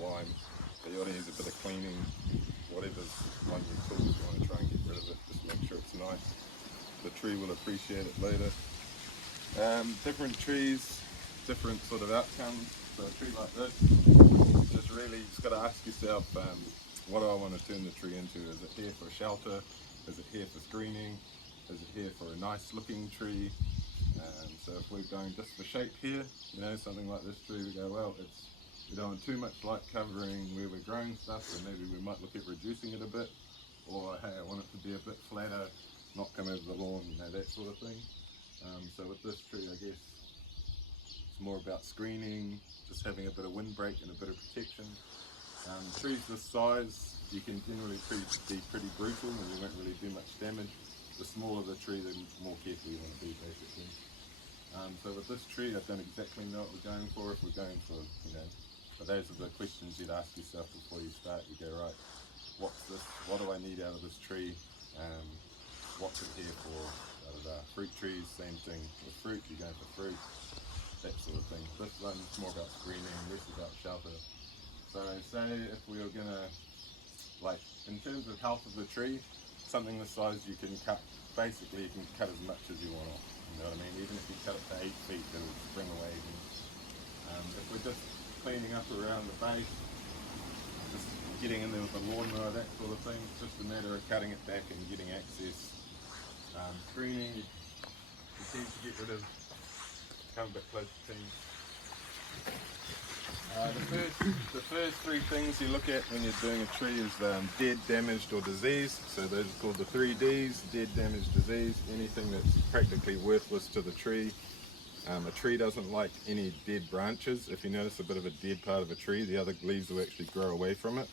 lime. So you want to use a bit of cleaning, whatever's on your tools, you want to try and get rid of it, just make sure it's nice. The tree will appreciate it later. Different trees, different sort of outcomes. So a tree like this, just really just got to ask yourself, what do I want to turn the tree into? Is it here for shelter? Is it here for screening? Is it here for a nice looking tree? So if we're going just for shape here, you know, something like this tree, we go, well, we don't want too much light covering where we're growing stuff, so maybe we might look at reducing it a bit. Or hey, I want it to be a bit flatter, not come over the lawn, you know, that sort of thing. So with this tree, I guess it's more about screening, just having a bit of windbreak and a bit of protection. Trees this size, you can generally be pretty brutal and you won't really do much damage. The smaller the tree, the more careful you want to be, basically. So with this tree, I don't exactly know what we're going for. If we're going for, you know, but those are the questions you'd ask yourself before you start. You go, right, what's this? What do I need out of this tree? What's it here for? Fruit trees, same thing. With fruit, you're going for fruit, that sort of thing. This one's more about screening, less about shelter. So say if we were gonna, like, in terms of health of the tree, something this size you can cut, basically you can cut as much as you want off, you know what I mean? Even if you cut it to 8 feet, it'll spring away again. If we're just cleaning up around the base, just getting in there with the lawnmower, that sort of thing, it's just a matter of cutting it back and getting access. Screening, you tend to get rid of, come a bit close to team. The first 3 things you look at when you're doing a tree is dead, damaged or diseased. So those are called the 3 Ds, dead, damaged, diseased, anything that's practically worthless to the tree. A tree doesn't like any dead branches. If you notice a bit of a dead part of a tree, the other leaves will actually grow away from it.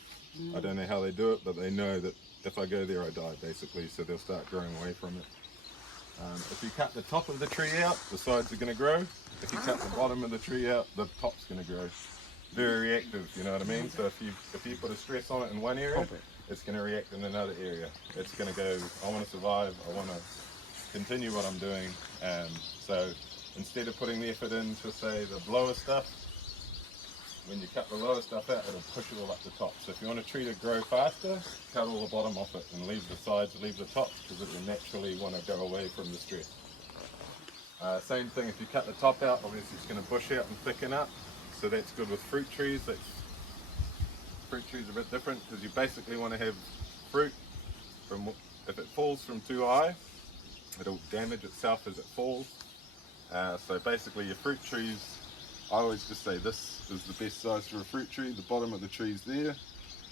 I don't know how they do it, but they know that if I go there I die, basically, so they'll start growing away from it. If you cut the top of the tree out, the sides are going to grow. If you cut the bottom of the tree out, the top's going to grow. Very reactive, you know what I mean? So if you put a stress on it in one area, it's going to react in another area. It's going to go, I want to survive, I want to continue what I'm doing. So instead of putting the effort into, say, the lower stuff, when you cut the lower stuff out, it'll push it all up the top. So if you want a tree to grow faster, cut all the bottom off it and leave the sides, leave the top, because it will naturally want to go away from the stress. Same thing, if you cut the top out, obviously it's going to bush out and thicken up. So that's good with fruit trees. Fruit trees are a bit different because you basically want to have fruit from, if it falls from too high, it'll damage itself as it falls. So basically your fruit trees, I always just say this is the best size for a fruit tree. The bottom of the tree's there,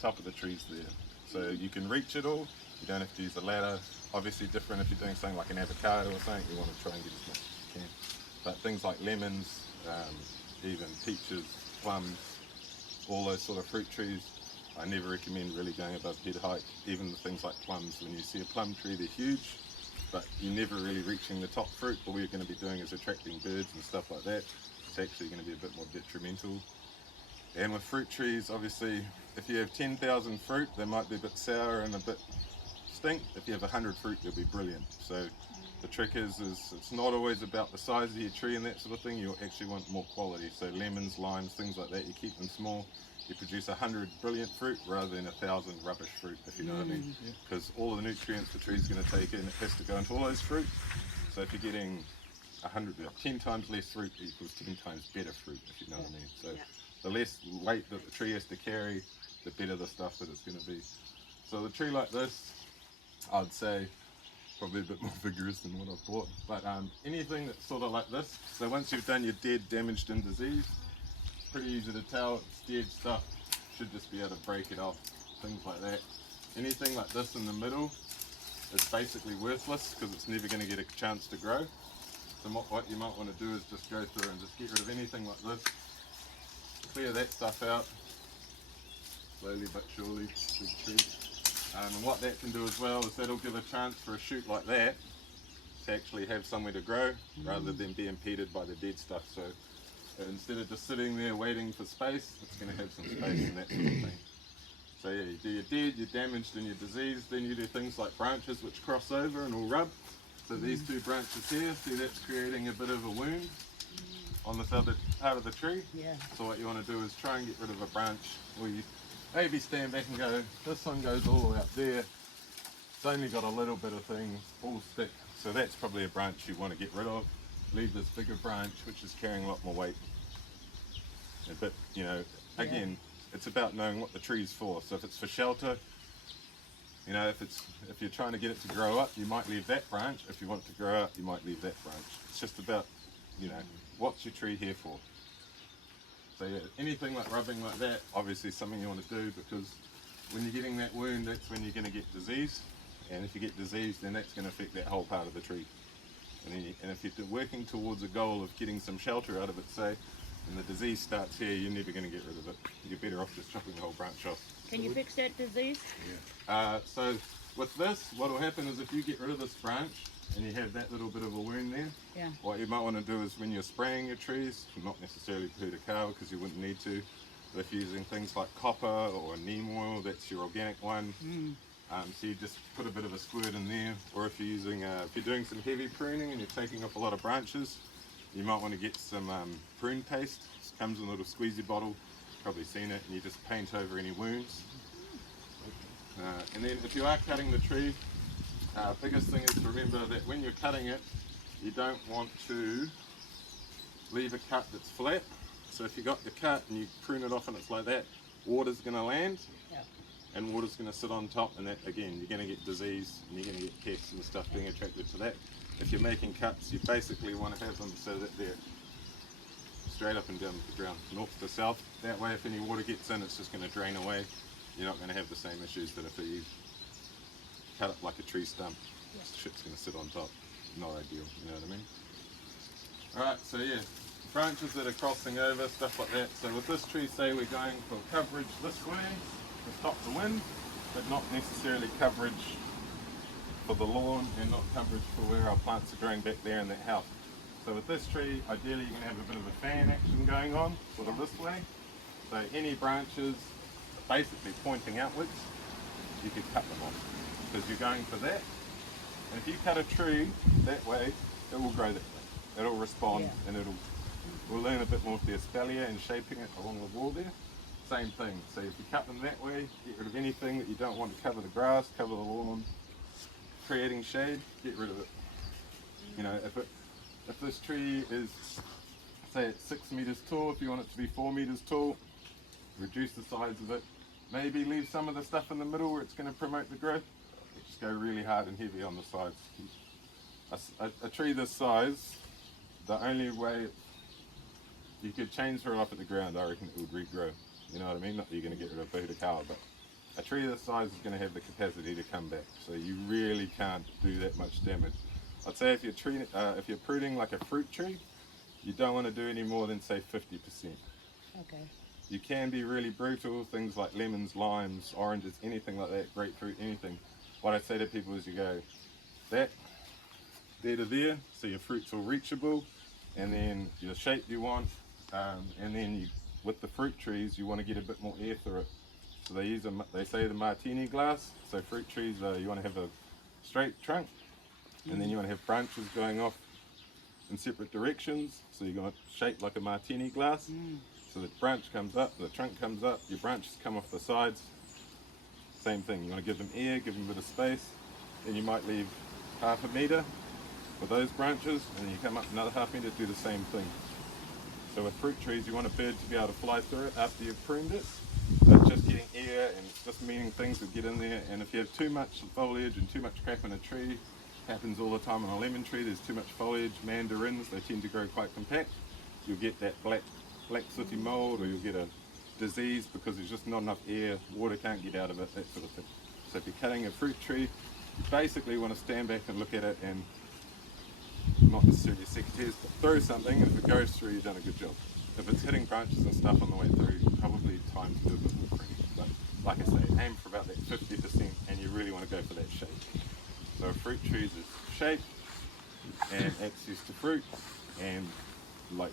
top of the tree's there. So you can reach it all. You don't have to use a ladder. Obviously different if you're doing something like an avocado or something, you want to try and get as much as you can. But things like lemons, even peaches, plums, all those sort of fruit trees, I never recommend really going above head height. Even the things like plums, when you see a plum tree, they're huge, but you're never really reaching the top fruit. All you're going to be doing is attracting birds and stuff like that. It's actually going to be a bit more detrimental. And with fruit trees, obviously, if you have 10,000 fruit, they might be a bit sour and a bit stink. If you have 100 fruit, they'll be brilliant. So the trick is it's not always about the size of your tree and that sort of thing. You actually want more quality. So lemons, limes, things like that, you keep them small. You produce 100 brilliant fruit rather than 1,000 rubbish fruit, if you know what I mean. Because all the nutrients the tree's going to take in, it has to go into all those fruit. So if you're getting 10 times less fruit equals 10 times better fruit, if you know what I mean. So the less weight that the tree has to carry, the better the stuff that it's going to be. So the tree like this, I'd say probably a bit more vigorous than what I've bought. But anything that's sort of like this, so once you've done your dead, damaged and diseased, it's pretty easy to tell it's dead stuff. Should just be able to break it off, things like that. Anything like this in the middle is basically worthless because it's never going to get a chance to grow. So what you might want to do is just go through and just get rid of anything like this, clear that stuff out, slowly but surely, big tree. And what that can do as well is that'll give a chance for a shoot like that to actually have somewhere to grow rather than be impeded by the dead stuff. So instead of just sitting there waiting for space, it's going to have some space and that sort of thing. So yeah, you do your dead, your damaged and your diseased, then you do things like branches which cross over and will rub. So these 2 branches here, see that's creating a bit of a wound. on this other part of the tree. Yeah. So what you want to do is try and get rid of a branch where you maybe stand back and go, this one goes all the way up there. It's only got a little bit of things, all stick. So that's probably a branch you want to get rid of. Leave this bigger branch which is carrying a lot more weight. But you know, again, it's about knowing what the tree's for. So if it's for shelter, you know, if you're trying to get it to grow up, you might leave that branch. If you want it to grow up, you might leave that branch. It's just about, you know, what's your tree here for? So yeah, anything like rubbing like that, obviously something you want to do, because when you're getting that wound, that's when you're going to get disease. And if you get disease, then that's going to affect that whole part of the tree. And if you're working towards a goal of getting some shelter out of it, say, and the disease starts here, you're never going to get rid of it. You're better off just chopping the whole branch off. Can you fix that disease? Yeah. So with this, what will happen is if you get rid of this branch and you have that little bit of a wound there, what you might want to do is when you're spraying your trees, not necessarily Horticulture because you wouldn't need to, but if you're using things like copper or neem oil, that's your organic one. So you just put a bit of a squirt in there, or if you're using, if you're doing some heavy pruning and you're taking off a lot of branches, you might want to get some prune paste. It comes in a little squeezy bottle, probably seen it, and you just paint over any wounds. And then if you are cutting the tree, biggest thing is to remember that when you're cutting it, you don't want to leave a cut that's flat. So if you got the cut and you prune it off and it's like that, water's going to land. And water's going to sit on top, and that again, you're going to get disease and you're going to get pests and stuff being attracted to that. If you're making cuts, you basically want to have them so that they're straight up and down the ground, north to south. That way, if any water gets in, it's just going to drain away. You're not going to have the same issues that if you cut it like a tree stump. Shit's going to sit on top. Not ideal, you know what I mean? Alright, so yeah, branches that are crossing over, stuff like that. So with this tree, say we're going for coverage this way, to stop the wind, but not necessarily coverage for the lawn and not coverage for where our plants are growing back there in that house. So with this tree, ideally you're going to have a bit of a fan action going on, sort of this way. So any branches basically pointing outwards, you could cut them off because you're going for that. And if you cut a tree that way, it will grow that way. It'll respond and we'll learn a bit more with the espalier and shaping it along the wall there. Same thing. So if you cut them that way, get rid of anything that you don't want to cover the grass, cover the lawn, creating shade, get rid of it. You know, if this tree is, say it's 6 meters tall, if you want it to be 4 meters tall, reduce the size of it. Maybe leave some of the stuff in the middle where it's going to promote the growth. Just go really hard and heavy on the sides. A tree this size, the only way you could chainsaw it up at the ground, I reckon it would regrow. You know what I mean? Not that you're going to get rid of Horticulture, but a tree this size is going to have the capacity to come back. So you really can't do that much damage. I'd say if you're pruning like a fruit tree, you don't want to do any more than say 50%. Okay. You can be really brutal, things like lemons, limes, oranges, anything like that, grapefruit, anything. What I'd say to people is you go that, there to there, so your fruit's all reachable, and then your shape you want, and then you, with the fruit trees, you want to get a bit more air through it. So they say the martini glass. So fruit trees, you want to have a straight trunk, and then you want to have branches going off in separate directions. So you're going to shape like a martini glass. So the branch comes up, the trunk comes up, your branches come off the sides. Same thing. You want to give them air, give them a bit of space. Then you might leave half a meter for those branches, and then you come up another half meter, do the same thing. So with fruit trees, you want a bird to be able to fly through it after you've pruned it. So it's just getting air, and it's just meaning things will get in there. And if you have too much foliage and too much crap in a tree, happens all the time on a lemon tree, there's too much foliage, mandarins, they tend to grow quite compact. You'll get that black sooty mold, or you'll get a disease because there's just not enough air, water can't get out of it, that sort of thing. So if you're cutting a fruit tree, you basically want to stand back and look at it and not necessarily a secateurs, but throw something, and if it goes through, you've done a good job. If it's hitting branches and stuff on the way through, probably time to do a bit more pruning. But like I say, aim for about that 50%, and you really want to go for that shape. So fruit trees is shape and access to fruit, and like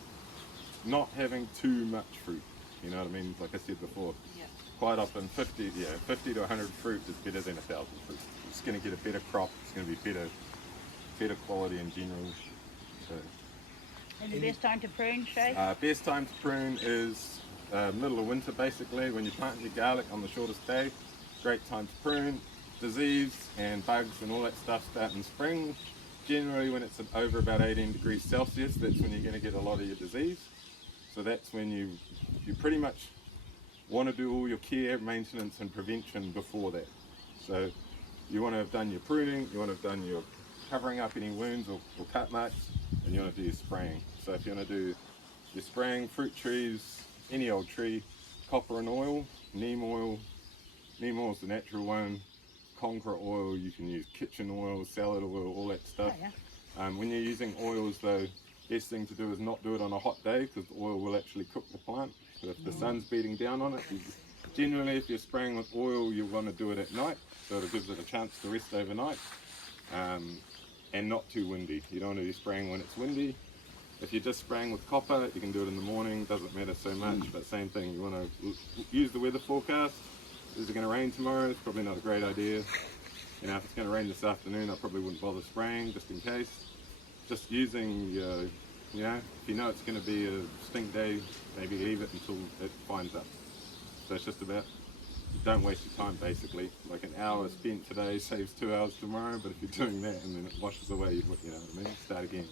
not having too much fruit. You know what I mean? Like I said before, quite often 50 to 100 fruit is better than 1,000 fruit. It's going to get a better crop. It's going to be better quality in general. So And the best time to prune, Shay? Best time to prune is middle of winter, basically, when you plant your garlic on the shortest day. Great time to prune. Disease and bugs and all that stuff start in spring. Generally, when it's over about 18 degrees Celsius, that's when you're going to get a lot of your disease. So that's when you pretty much want to do all your care, maintenance and prevention before that. So you want to have done your pruning, you want to have done your covering up any wounds or cut marks, and you want to do your spraying. So if you want to do your spraying, fruit trees, any old tree, copper and oil, neem oil is the natural one, concrete oil, you can use kitchen oil, salad oil, all that stuff. Oh, yeah. When you're using oils though, best thing to do is not do it on a hot day because the oil will actually cook the plant. So if the sun's beating down on it, generally if you're spraying with oil you want to do it at night so it gives it a chance to rest overnight, and not too windy. You don't want to be spraying when it's windy. If you're just spraying with copper, you can do it in the morning, doesn't matter so much, but same thing, you want to use the weather forecast. Is it going to rain tomorrow? It's probably not a great idea. You know, if it's going to rain this afternoon, I probably wouldn't bother spraying just in case. Just using, you know, if you know it's going to be a stink day, maybe leave it until it finds up. So it's just about, don't waste your time basically. Like an hour spent today saves 2 hours tomorrow, but if you're doing that and then it washes away, you know what I mean? Start again.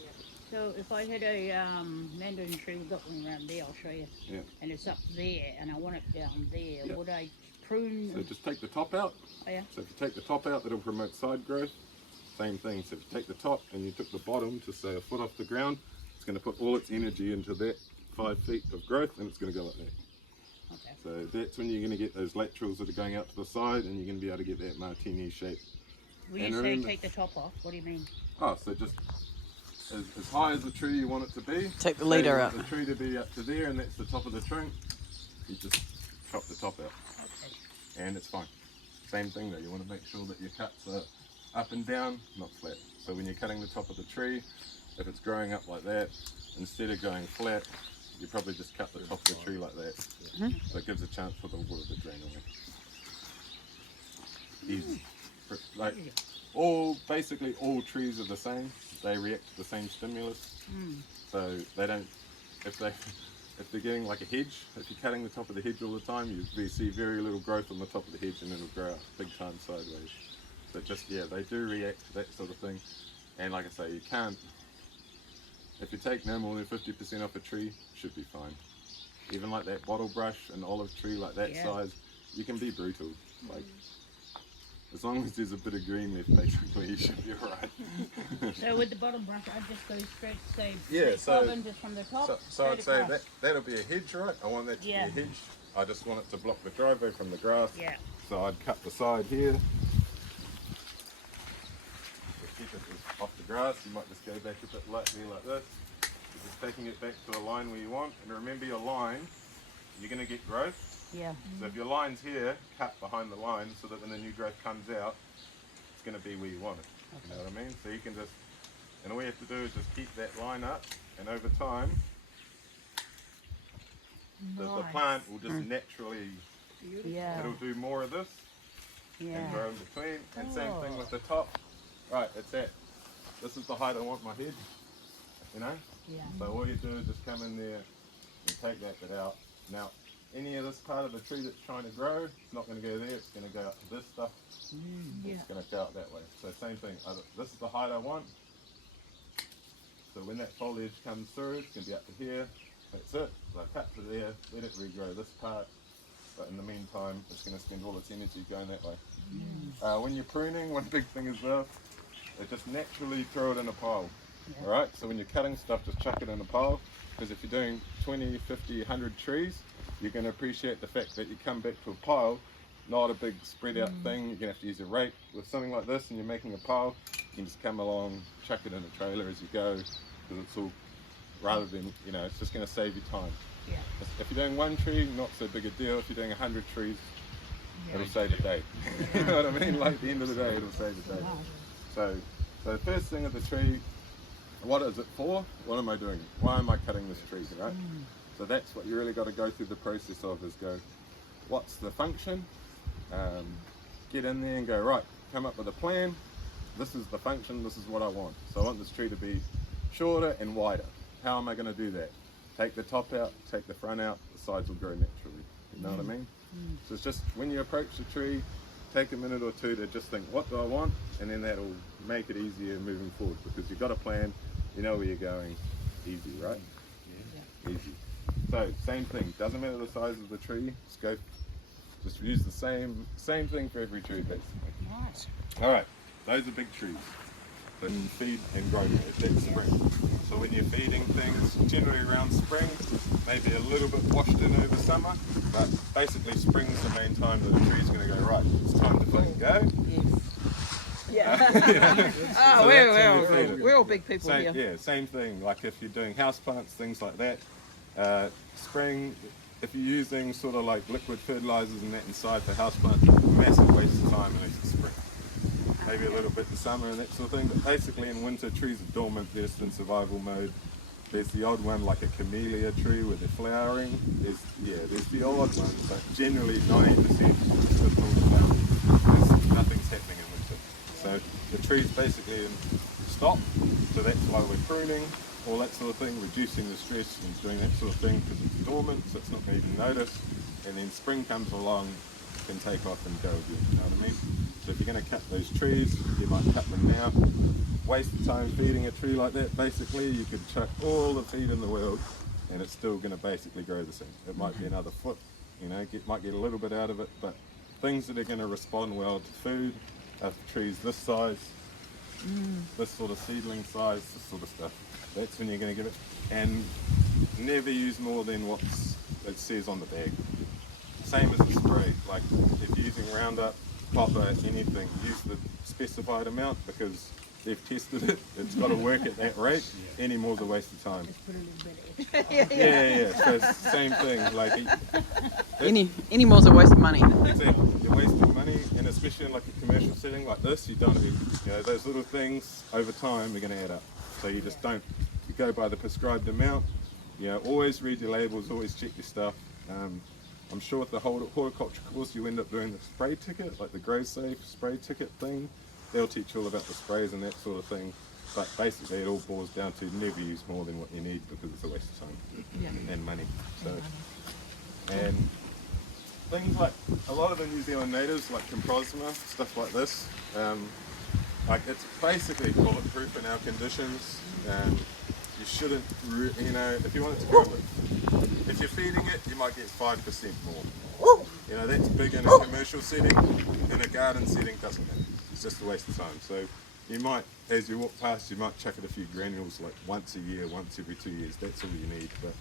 So if I had a mandarin tree, we've got one around there, I'll show you. Yeah. And it's up there, and I want it down there. Yeah. Would I prune? So just take the top out. Oh, yeah. So if you take the top out, that'll promote side growth. Same thing, so if you take the top and you took the bottom to say a foot off the ground, it's going to put all its energy into that 5 feet of growth and it's going to go like that. Okay. So that's when you're going to get those laterals that are going out to the side and you're going to be able to get that martini shape. When you say take the top off, what do you mean? Oh, so just as high as the tree you want it to be. Take the Say leader you want out. the tree to be up to there and that's the top of the trunk. You just chop the top out Okay. and it's fine. Same thing though, you want to make sure that your cuts are up and down, not flat. So when you're cutting the top of the tree, if it's growing up like that, instead of going flat, you probably just cut the top of the tree like that. So it gives a chance for the water to drain away. Easy. Like basically all trees are the same. They react to the same stimulus. So they don't, if they're getting like a hedge, if you're cutting the top of the hedge all the time, you see very little growth on the top of the hedge and it'll grow up big time sideways. But just, yeah, they do react to that sort of thing. And like I say, you can't, if you take no more than 50% off a tree, should be fine. Even like that bottle brush, an olive tree like that size, you can be brutal. Like, as long as there's a bit of green left, basically, you should be alright. So with the bottom brush, I just go straight, say, Yeah, so- 12 inches from the top. So I'd say across. that'll be a hedge, right? I want that to Yeah. be a hedge. I just want it to block the driveway from the grass. Yeah. So I'd cut the side here. Keep it off the grass. You might just go back a bit lightly like this. You're just taking it back to a line where you want. And remember your line, you're going to get growth. Yeah. So if your line's here, cut behind the line so that when the new growth comes out, it's going to be where you want it. You know what I mean? So you can just, and all you have to do is just keep that line up, and over time, the plant will just naturally, Yeah. it'll do more of this and grow in between. And same thing with the top. Right, it's that. This is the height I want my head, you know? Yeah. So all you do is just come in there and take that bit out. Now, any of this part of the tree that's trying to grow, it's not going to go there, it's going to go up to this stuff. It's going to go out that way. So same thing, this is the height I want. So when that foliage comes through, it's going to be up to here. That's it. So I cut to there, let it regrow this part. But in the meantime, it's going to spend all its energy going that way. When you're pruning, one big thing as well, just naturally throw it in a pile. Alright, so when you're cutting stuff, just chuck it in a pile. Because if you're doing 20, 50, 100 trees, you're going to appreciate the fact that you come back to a pile, not a big spread out thing. You're going to have to use a rake. With something like this and you're making a pile, you can just come along, chuck it in a trailer as you go, because it's all, rather than, you know, it's just going to save you time. Yeah. If you're doing one tree, not so big a deal. If you're doing 100 trees, it'll save a day. You know what I mean? Like at the end of the day, it'll save a day. So the first thing of the tree, what is it for? What am I doing? Why am I cutting this tree, right? So that's what you really got to go through the process of, is go, what's the function? Get in there and go, right, come up with a plan. This is the function, this is what I want. So I want this tree to be shorter and wider. how am I going to do that? Take the top out, take the front out, the sides will grow naturally. You know what I mean? So it's just when you approach the tree, take a minute or two to just think, what do I want? And then that'll make it easier moving forward because you've got a plan, you know where you're going. Easy, right? Yeah. Easy. So same thing, doesn't matter the size of the tree, just use the same thing for every tree basically. Nice. All right, those are big trees. They can feed and grow that's spring. So when you're feeding things, generally around spring, maybe a little bit washed in over summer, but basically spring's the main time that the tree's going to go, right, it's time to fucking go. Yeah. So we're all big people here. here. Yeah, same thing, like if you're doing houseplants, things like that, spring, if you're using sort of like liquid fertilizers and that inside for houseplants, massive waste of time unless it's spring. Maybe a little bit in summer and that sort of thing, but basically in winter trees are dormant, they're just in survival mode. There's the odd one like a camellia tree where they're flowering. There's the odd ones, but generally 90% of nothing's happening in winter. So the tree's basically in stop, so that's why we're pruning, all that sort of thing, reducing the stress and doing that sort of thing because it's dormant, so it's not going to even notice. And then spring comes along, can take off and go again, you know what I mean? So if you're going to cut those trees, you might cut them now. Waste of time feeding a tree like that, basically you could chuck all the feed in the world and it's still going to basically grow the same. It might be another foot, you know, might get a little bit out of it, but things that are going to respond well to food are trees this size, this sort of seedling size, this sort of stuff. That's when you're going to give it. And never use more than what it says on the bag. Same as the spray, like if you're using Roundup, copper, anything, use the specified amount because they've tested it, it's got to work at that rate. Any more is a waste of time. Just put a little bit extra. Yeah. So it's the same thing. Like any more's a waste of money. Exactly, you're wasting money, and especially in like a commercial setting like this, you don't. You know, those little things over time are going to add up. So you just don't. You go by the prescribed amount. You know, always read your labels, always check your stuff. I'm sure with the horticulture course you end up doing the spray ticket, like the Grow Safe spray ticket thing. They'll teach you all about the sprays and that sort of thing. But basically it all boils down to never use more than what you need because it's a waste of time and money. So, and things like a lot of the New Zealand natives, like Comprosma, stuff like this, like it's basically bulletproof in our conditions. You shouldn't, you know, if you want it to grow, if you're feeding it, you might get 5% more. You know, that's big in a commercial setting. In a garden setting, doesn't matter. It's just a waste of time. So you might, as you walk past, you might chuck it a few granules like once a year, once every 2 years. That's all you need. But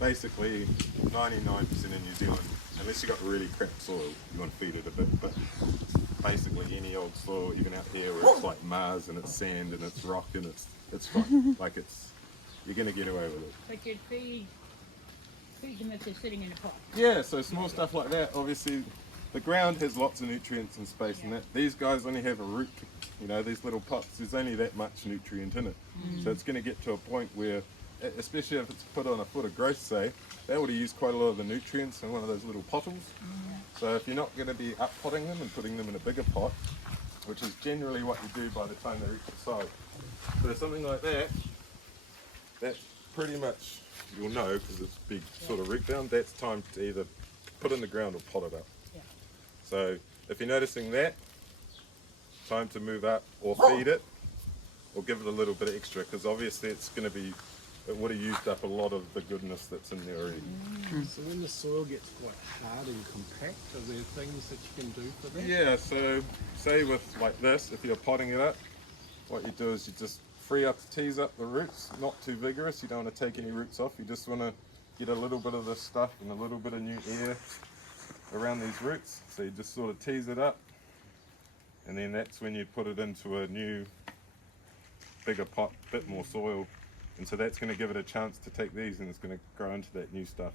basically, 99% in New Zealand, unless you've got really crap soil, you want to feed it a bit. But basically, any old soil, even out here where it's like Mars and it's sand and it's rock and it's fine. Like you're going to get away with it. But you'd feed them if they're sitting in a pot. Yeah, so small stuff like that. Obviously, the ground has lots of nutrients and space in that. These guys only have a root, you know, these little pots, there's only that much nutrient in it. So it's going to get to a point where, especially if it's put on a foot of growth, say, they would have used quite a lot of the nutrients in one of those little pottles. So if you're not going to be up-potting them and putting them in a bigger pot, which is generally what you do by the time they reach the size. So something like that, that's pretty much, you'll know because it's big sort of root down, that's time to either put in the ground or pot it up. So if you're noticing that, time to move up or feed it or give it a little bit extra because obviously it's going to be, it would have used up a lot of the goodness that's in there already. So when the soil gets quite hard and compact, are there things that you can do for that? Yeah, so say with like this, if you're potting it up, what you do is you just tease up the roots, not too vigorous, you don't want to take any roots off, you just want to get a little bit of this stuff and a little bit of new air around these roots. So you just sort of tease it up and then that's when you put it into a new bigger pot, bit more soil, and so that's going to give it a chance to take these and it's going to grow into that new stuff.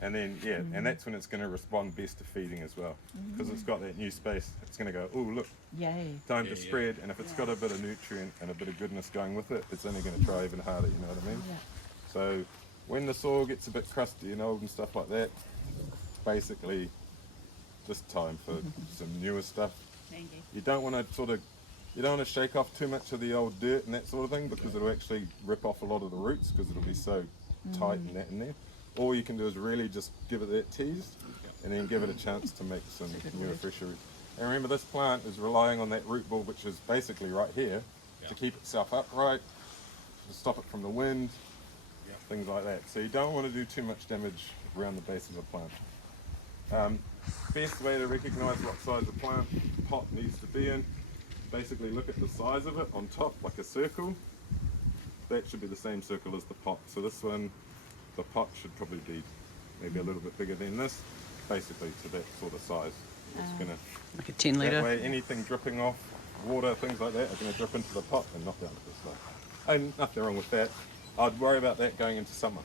And then and that's when it's going to respond best to feeding as well because it's got that new space. It's going to go, oh look, time to spread, and if it's got a bit of nutrient and a bit of goodness going with it, it's only going to try even harder, you know what I mean? So when the soil gets a bit crusty and old and stuff like that, basically just time for some newer stuff. You don't want to sort of You don't want to shake off too much of the old dirt and that sort of thing because it'll actually rip off a lot of the roots because it'll be so tight and that in there. All you can do is really just give it that tease and then give it a chance to make some newer, fresher roots. And remember, this plant is relying on that root ball, which is basically right here, to keep itself upright, to stop it from the wind, things like that. So you don't want to do too much damage around the base of a plant. Best way to recognise what size the plant pot needs to be in, basically look at the size of it on top, like a circle. That should be the same circle as the pot. So this one, the pot should probably be maybe a little bit bigger than this, basically to that sort of size. It's gonna, Like a 10 that litre. way anything dripping off, water, things like that, are going to drip into the pot and not down to the slope. And nothing wrong with that. I'd worry about that going into summer.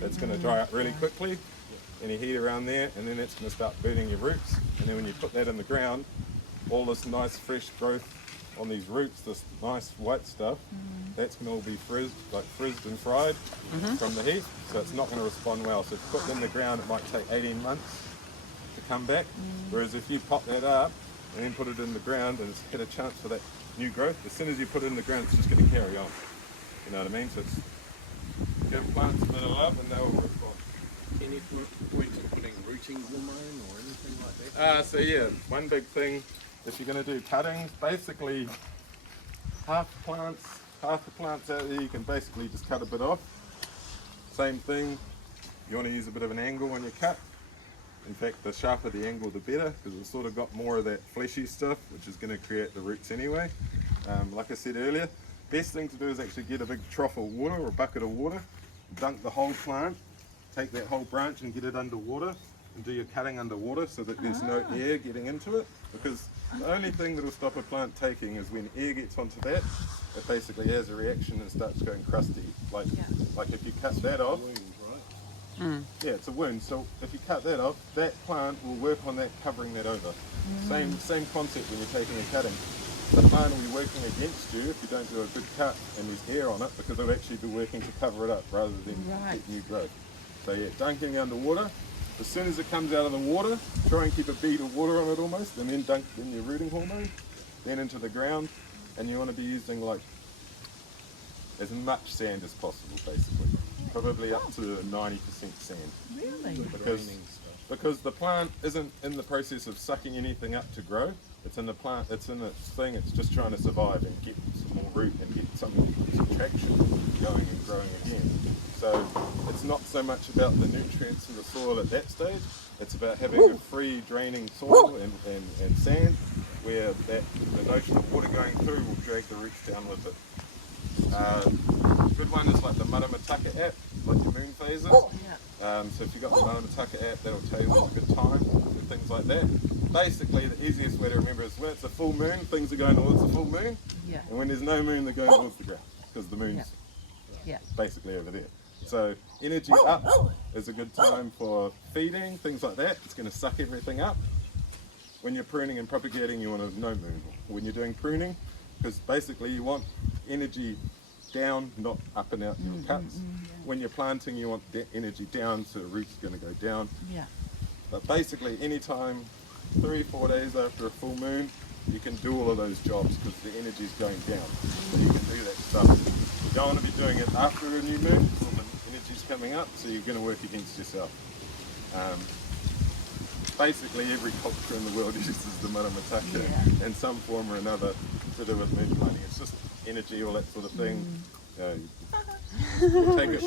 It's going to dry out really quickly, any heat around there, and then it's going to start burning your roots. And then when you put that in the ground, all this nice fresh growth on these roots, this nice white stuff, that's going to all be frizzed and fried from the heat, so it's not going to respond well. So if you put it in the ground, it might take 18 months to come back, whereas if you pop that up and then put it in the ground and it's had a chance for that new growth, as soon as you put it in the ground, it's just going to carry on. You know what I mean? So it's give plants a bit of love and they will respond. Any point in putting rooting hormone or anything like that? So yeah, one big thing, if you're going to do cuttings, basically half the plants out there, you can basically just cut a bit off. Same thing, you want to use a bit of an angle when you cut. In fact, the sharper the angle, the better, because it's sort of got more of that fleshy stuff, which is going to create the roots anyway. Like I said earlier, best thing to do is actually get a big trough of water or a bucket of water, dunk the whole plant, take that whole branch and get it underwater, and do your cutting underwater so that there's no air getting into it, because the only thing that will stop a plant taking is when air gets onto that, it basically has a reaction and starts going crusty. Like if you cut that off, yeah, it's a wound. So if you cut that off, that plant will work on that, covering that over. Same concept when you're taking and cutting. The plant will be working against you if you don't do a good cut and there's air on it, because it'll actually be working to cover it up rather than get new growth. So yeah, dunking underwater. As soon as it comes out of the water, try and keep a bead of water on it almost, and then dunk in your rooting hormone, then into the ground, and you want to be using like as much sand as possible, basically. Probably up to 90% sand. Really? Because the plant isn't in the process of sucking anything up to grow. It's in the plant, it's in its thing, it's just trying to survive and get some more root and get some traction going and growing again. So it's not so much about the nutrients in the soil at that stage, it's about having a free draining soil and sand, where the notion of water going through will drag the roots down with it. Good one is like the Maramataka app, like your moon phases. So if you've got the Maramataka app, that'll tell you what's a good time and things like that. Basically, the easiest way to remember is when it's a full moon, things are going towards the full moon. And when there's no moon, they're going towards the ground, because the moon's basically over there. So energy up is a good time for feeding, things like that. It's going to suck everything up. When you're pruning and propagating, you want a no moon. When you're doing pruning, because basically you want energy down, not up and out in your cuts. When you're planting, you want energy down, so the root's going to go down. But basically, anytime 3-4 days after a full moon, you can do all of those jobs because the energy's going down. So you can do that stuff. You don't want to be doing it after a new moon when the energy's coming up, so you're going to work against yourself. Basically, every culture in the world uses the Maramataka in some form or another to do with moon planting. It's just energy, all that sort of thing. You take it.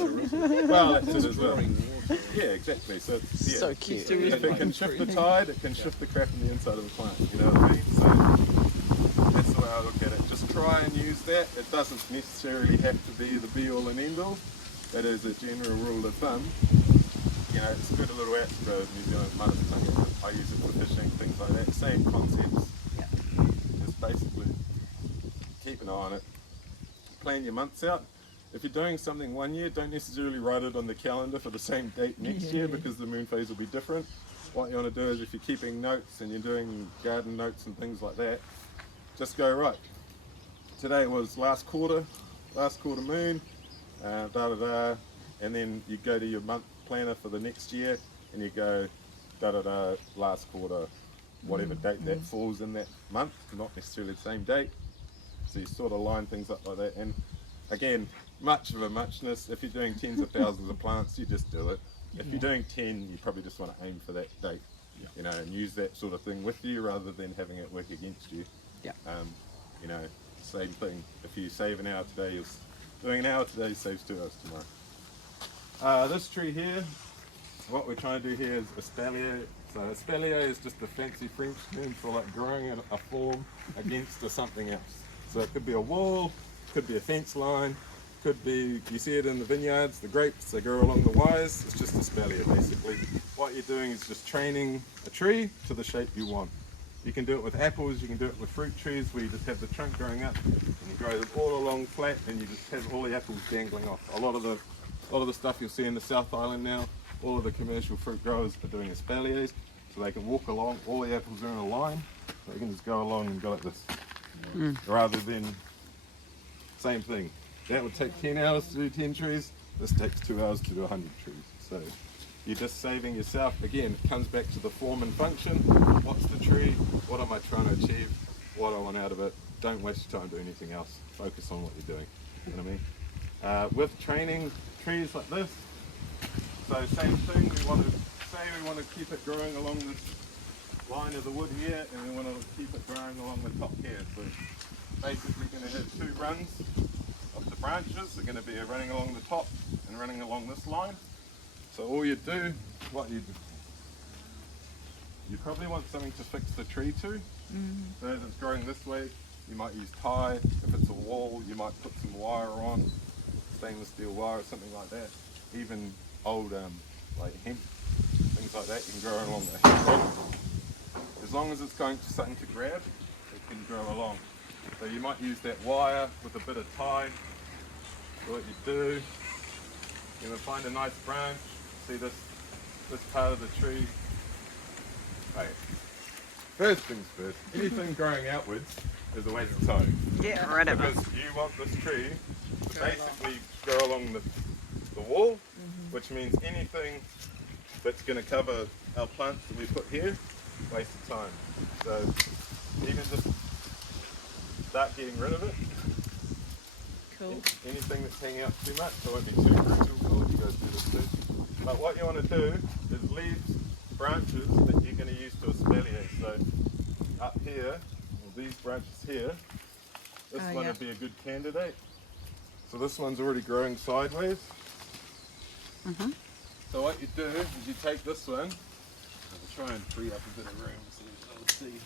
Well, that's it as well. Yeah, exactly. So, it's, So cute. If it can shift the tide, it can shift the crap in the inside of the plant. You know what I mean? So that's the way I look at it. Just try and use that. It doesn't necessarily have to be the be-all and end-all. That is a general rule of thumb. You know, it's a good little app for New Zealand Maramataka. I use it for fishing, things like that. Same concepts. Just basically keep an eye on it. Plan your months out. If you're doing something one year, don't necessarily write it on the calendar for the same date next year, because the moon phase will be different. What you want to do is, if you're keeping notes and you're doing garden notes and things like that, just go, right, today was last quarter moon, and then you go to your month planner for the next year and you go last quarter whatever date that falls in that month, not necessarily the same date. So you sort of line things up like that. And again, much of a muchness. If you're doing tens of thousands of plants, you just do it. If you're doing 10, you probably just want to aim for that date, you know, and use that sort of thing with you rather than having it work against you. Yeah. You know, same thing. If you save an hour today, you're doing an hour today saves 2 hours tomorrow. This tree here, what we're trying to do here is espalier. So espalier is just a fancy French term for like growing a form against something else. So it could be a wall, could be a fence line, could be, you see it in the vineyards, the grapes, they grow along the wires. It's just espalier basically. What you're doing is just training a tree to the shape you want. You can do it with apples, you can do it with fruit trees where you just have the trunk growing up and you grow them all along flat and you just have all the apples dangling off. A lot of the stuff you'll see in the South Island now, all of the commercial fruit growers are doing espaliers, so they can walk along, all the apples are in a line, they can just go along and go like this. Rather than, same thing. That would take 10 hours to do 10 trees, this takes 2 hours to do 100 trees. So you're just saving yourself. Again, it comes back to the form and function. What's the tree? What am I trying to achieve? What I want out of it? Don't waste your time doing anything else. Focus on what you're doing. You know what I mean? With training trees like this, so same thing, we want to keep it growing along this line of the wood here, and we want to keep it growing along the top here. So basically going to have 2 runs of the branches. They're going to be running along the top and running along this line. So all you do, you probably want something to fix the tree to. So as it's growing this way, you might use tie. If it's a wall, you might put some wire on, stainless steel wire or something like that. Even old like hemp, things like that, you can grow along the hemp rod. As long as it's going to something to grab, it can grow along. So you might use that wire with a bit of tie. So what you do, you're going to find a nice branch. See this part of the tree. Right. First things first, anything growing outwards is a waste of time. Get rid of it. Because you want this tree to basically go along the wall, which means anything that's going to cover our plants that we put here, waste of time. So even just start getting rid of it. Cool. Anything that's hanging out too much, so it won't be too brutal. I'll let you guys do this too. But what you want to do is leave branches that you're going to use to espalier. So up here, well, these branches here, this one would be a good candidate. So this one's already growing sideways. So what you do is you take this one, I'll try and free up a bit of room so you can all see.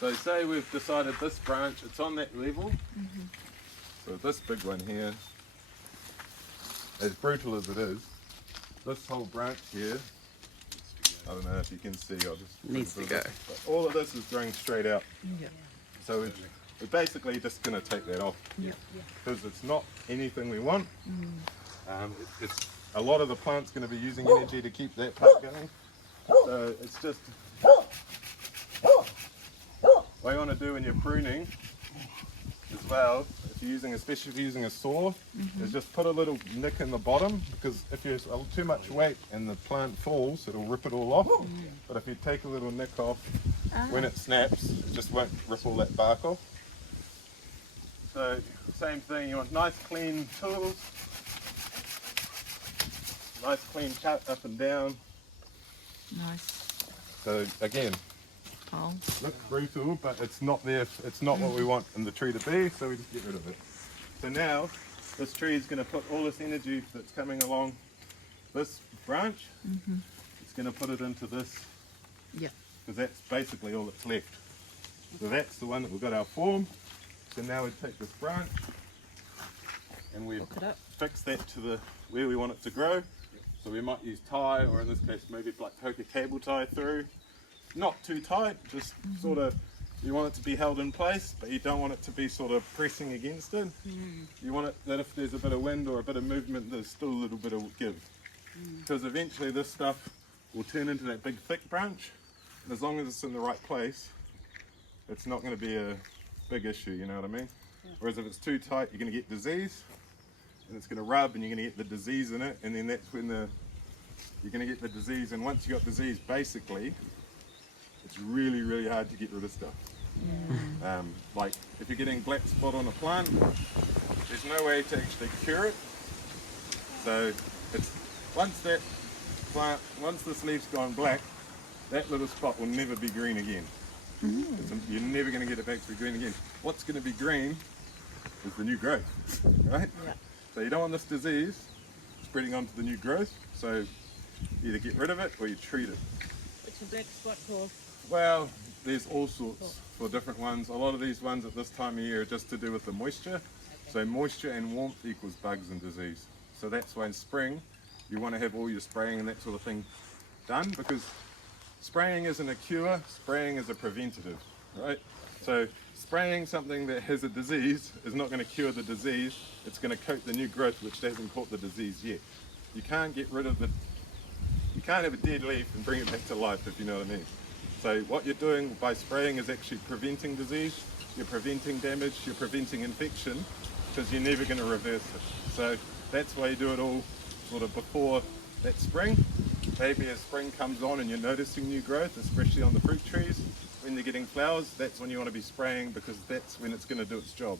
So say we've decided this branch, it's on that level. So this big one here, as brutal as it is, this whole branch here, I don't know if you can see, I'll just Needs to go. But all of this is growing straight out. So we're basically just going to take that off because it's not anything we want. It's a lot of the plant's going to be using energy to keep that part going. So it's just what you want to do when you're pruning as well, if you're using, especially if you're using a saw, is just put a little nick in the bottom, because if there's too much weight and the plant falls, it'll rip it all off. But if you take a little nick off, when it snaps, it just won't rip all that bark off. So same thing, you want nice clean tools, nice clean cut up and down. Nice. So again, looks brutal, but it's not there. It's not what we want in the tree to be, so we just get rid of it. So now, this tree is going to put all this energy that's coming along this branch. It's going to put it into this, because that's basically all that's left. So that's the one that we've got our form. So now we take this branch and we fix that to the where we want it to grow. So we might use tie, or in this case maybe like poke a cable tie through. Not too tight, just sort of, you want it to be held in place, but you don't want it to be sort of pressing against it. You want it that if there's a bit of wind or a bit of movement, there's still a little bit of give. Because eventually this stuff will turn into that big thick branch, as long as it's in the right place, it's not going to be a big issue, you know what I mean? Whereas if it's too tight, you're going to get disease, and it's going to rub, and you're going to get the disease in it, and then that's when you're going to get the disease. And once you got disease, basically, it's really, really hard to get rid of stuff. Like if you're getting black spot on a plant, there's no way to actually cure it. So it's once this leaf's gone black, that little spot will never be green again. You're never going to get it back to be green again. What's going to be green is the new growth, right? Yeah. So you don't want this disease spreading onto the new growth. So either get rid of it or you treat it. What's a black spot called? Well, there's all sorts for different ones. A lot of these ones at this time of year are just to do with the moisture. So moisture and warmth equals bugs and disease. So that's why in spring you want to have all your spraying and that sort of thing done, because spraying isn't a cure, spraying is a preventative, right? So spraying something that has a disease is not going to cure the disease, it's going to coat the new growth which hasn't caught the disease yet. You can't get rid of you can't have a dead leaf and bring it back to life, if you know what I mean. So what you're doing by spraying is actually preventing disease, you're preventing damage, you're preventing infection, because you're never going to reverse it. So that's why you do it all sort of before that spring. Maybe as spring comes on and you're noticing new growth, especially on the fruit trees, when they're getting flowers, that's when you want to be spraying, because that's when it's going to do its job.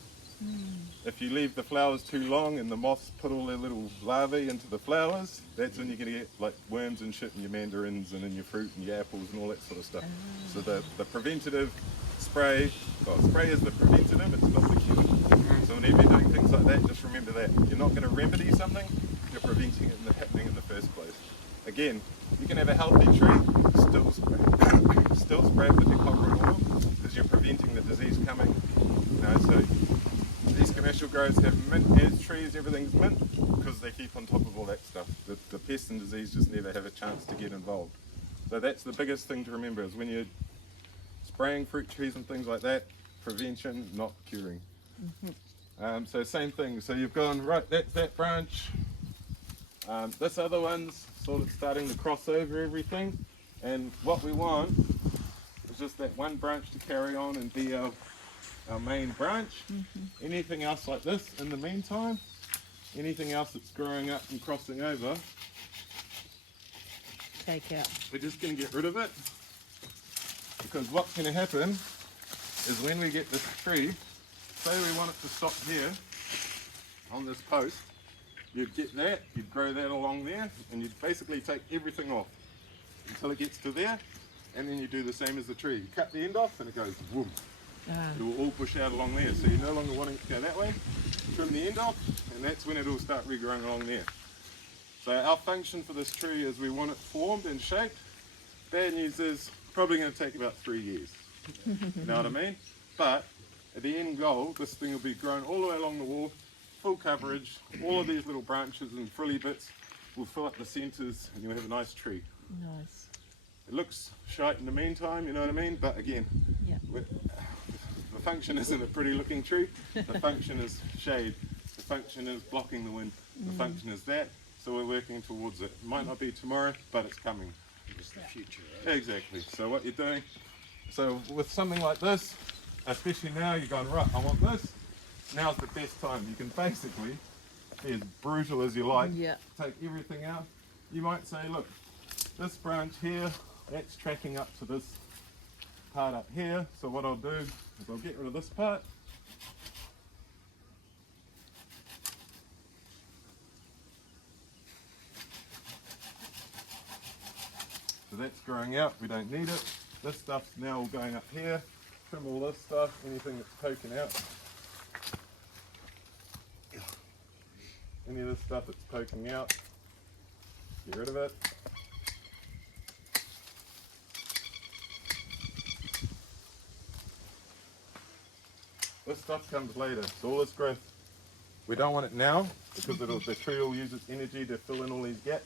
If you leave the flowers too long and the moths put all their little larvae into the flowers, that's when you're going to get like worms and shit in your mandarins and in your fruit and your apples and all that sort of stuff. So the preventative spray is the preventative, it's not the cure. So whenever you're doing things like that, just remember that. You're not going to remedy something, you're preventing it from happening in the first place. Again, you can have a healthy tree, still spray it with your copper oil, because you're preventing the disease coming. You know, so these commercial growers have mint as trees, everything's mint, because they keep on top of all that stuff. The pests and disease just never have a chance to get involved. So that's the biggest thing to remember, is when you're spraying fruit trees and things like that, prevention, not curing. So same thing, so you've gone, right, that's that branch. This other one's sort of starting to cross over everything, and what we want is just that one branch to carry on and be our main branch. Anything else like this in the meantime, anything else that's growing up and crossing over, Take out. we're just going to get rid of it, because what's going to happen is when we get this tree, say we want it to stop here on this post, you'd get that, you'd grow that along there, and you'd basically take everything off until it gets to there, and then you do the same as the tree. You cut the end off and it goes whoom. It will all push out along there, so you're no longer wanting it to go that way. Trim the end off, and that's when it will start regrowing along there. So our function for this tree is we want it formed and shaped. Bad news is probably going to take about 3 years. You know what I mean? But at the end goal, this thing will be grown all the way along the wall, full coverage, all of these little branches and frilly bits will fill up the centres, and you'll have a nice tree. Nice. It looks shite in the meantime, you know what I mean? But again, Yeah. the function isn't a pretty looking tree, the function is shade, the function is blocking the wind, the function is that, so we're working towards it. It might not be tomorrow, but it's coming. It's the future, right? Exactly, so what you're doing, so with something like this, especially now you're going, right, I want this, now's the best time. You can basically be as brutal as you like, Yeah. take everything out. You might say, look, this branch here, that's tracking up to this part up here, so what I'll do is I'll get rid of this part. So that's growing out, we don't need it. This stuff's now all going up here. Trim all this stuff, anything that's poking out. Any of this stuff that's poking out, get rid of it. This stuff comes later, so all this growth, we don't want it now, because the tree will use its energy to fill in all these gaps.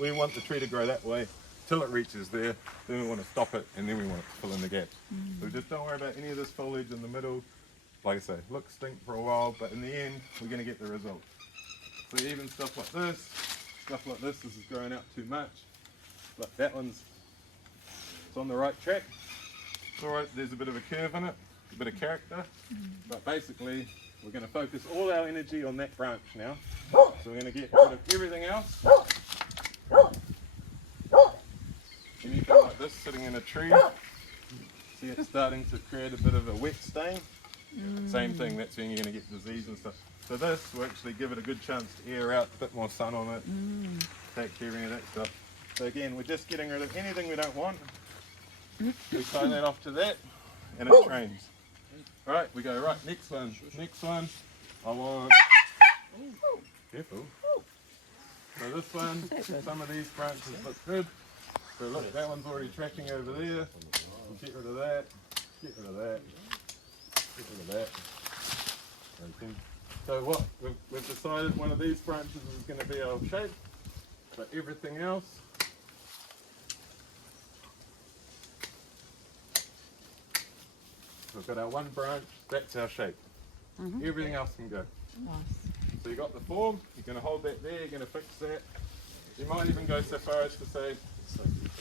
We want the tree to grow that way till it reaches there, then we want to stop it, and then we want it to fill in the gaps. So just don't worry about any of this foliage in the middle. Like I say, look stink for a while, but in the end, we're going to get the result. So even stuff like this is growing out too much. But that one's It's on the right track. It's alright, there's a bit of a curve in it, a bit of character, but basically we're going to focus all our energy on that branch now. So we're going to get rid of everything else. Anything like this sitting in a tree, see it's starting to create a bit of a wet stain. Same thing, that's when you're going to get disease and stuff. So this will actually give it a good chance to air out, a bit more sun on it, take care of any of that stuff. So again, we're just getting rid of anything we don't want. We tie that off to that, and it trains. Right, we go, right, next one. Next one, I want, careful. So this one, some of these branches look good. So look, that one's already tracking over there. We'll get rid of that, get rid of that, get rid of that. Okay. So what, we've decided one of these branches is going to be our shape, but everything else, we've got our one branch, that's our shape. Everything else can go. Nice. So you got the form, you're going to hold that there, you're going to fix that. You might even go so far as to say,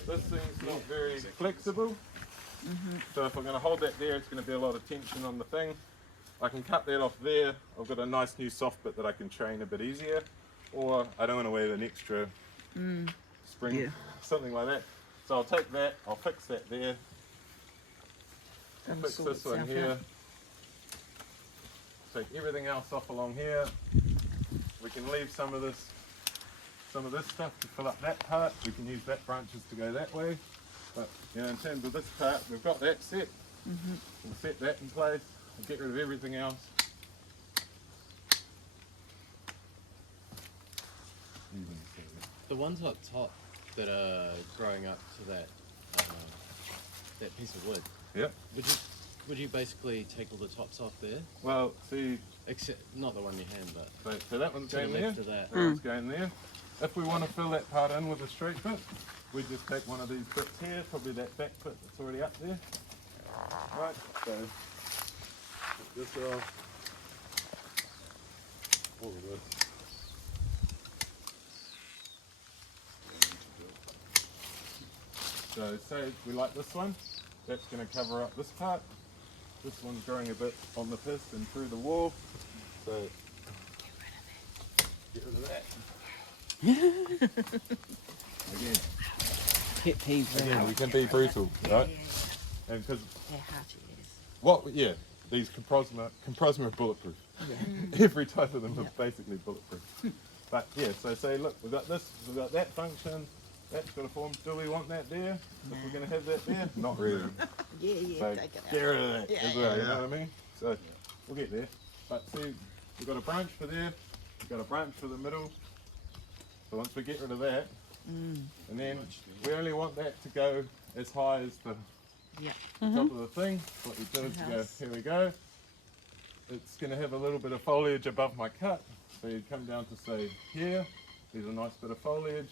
this thing's not very flexible. So if I'm going to hold that there, it's going to be a lot of tension on the thing. I can cut that off there. I've got a nice new soft bit that I can train a bit easier. Or I don't want to wear an extra spring, something like that. So I'll take that, I'll fix that there. I'll fix this one here. Take everything else off along here. We can leave some of this stuff to fill up that part. We can use that branches to go that way. But you know, in terms of this part, we've got that set. We'll set that in place. We'll get rid of everything else. The ones up top that are growing up to that that piece of wood. Yep. Would you basically take all the tops off there? Well, see, Except not the one you hand, but so that one's to the going there. left of that. That one's going there. If we want to fill that part in with a straight bit, we just take one of these bits here, probably that back bit that's already up there. Right, so this off. All of this. So say we like this one, that's going to cover up this part. This one's growing a bit on the pist and through the wall, so get rid of that. Again, Pet peeve. again, we can be brutal, right? And because How hard it is. what, yeah, these comprosma are bulletproof. Every type of them is basically bulletproof. But yeah, so say, look, we've got this, we've got that function, that's got a form. Do we want that there? If we're going to have that there? Not really. So take it get out. rid of that as well, you know what I mean? So we'll get there. But see, we've got a branch for there, we've got a branch for the middle. So once we get rid of that, and then we only want that to go as high as the top of the thing. What you do is you go, here we go. It's going to have a little bit of foliage above my cut. So you come down to say here, there's a nice bit of foliage.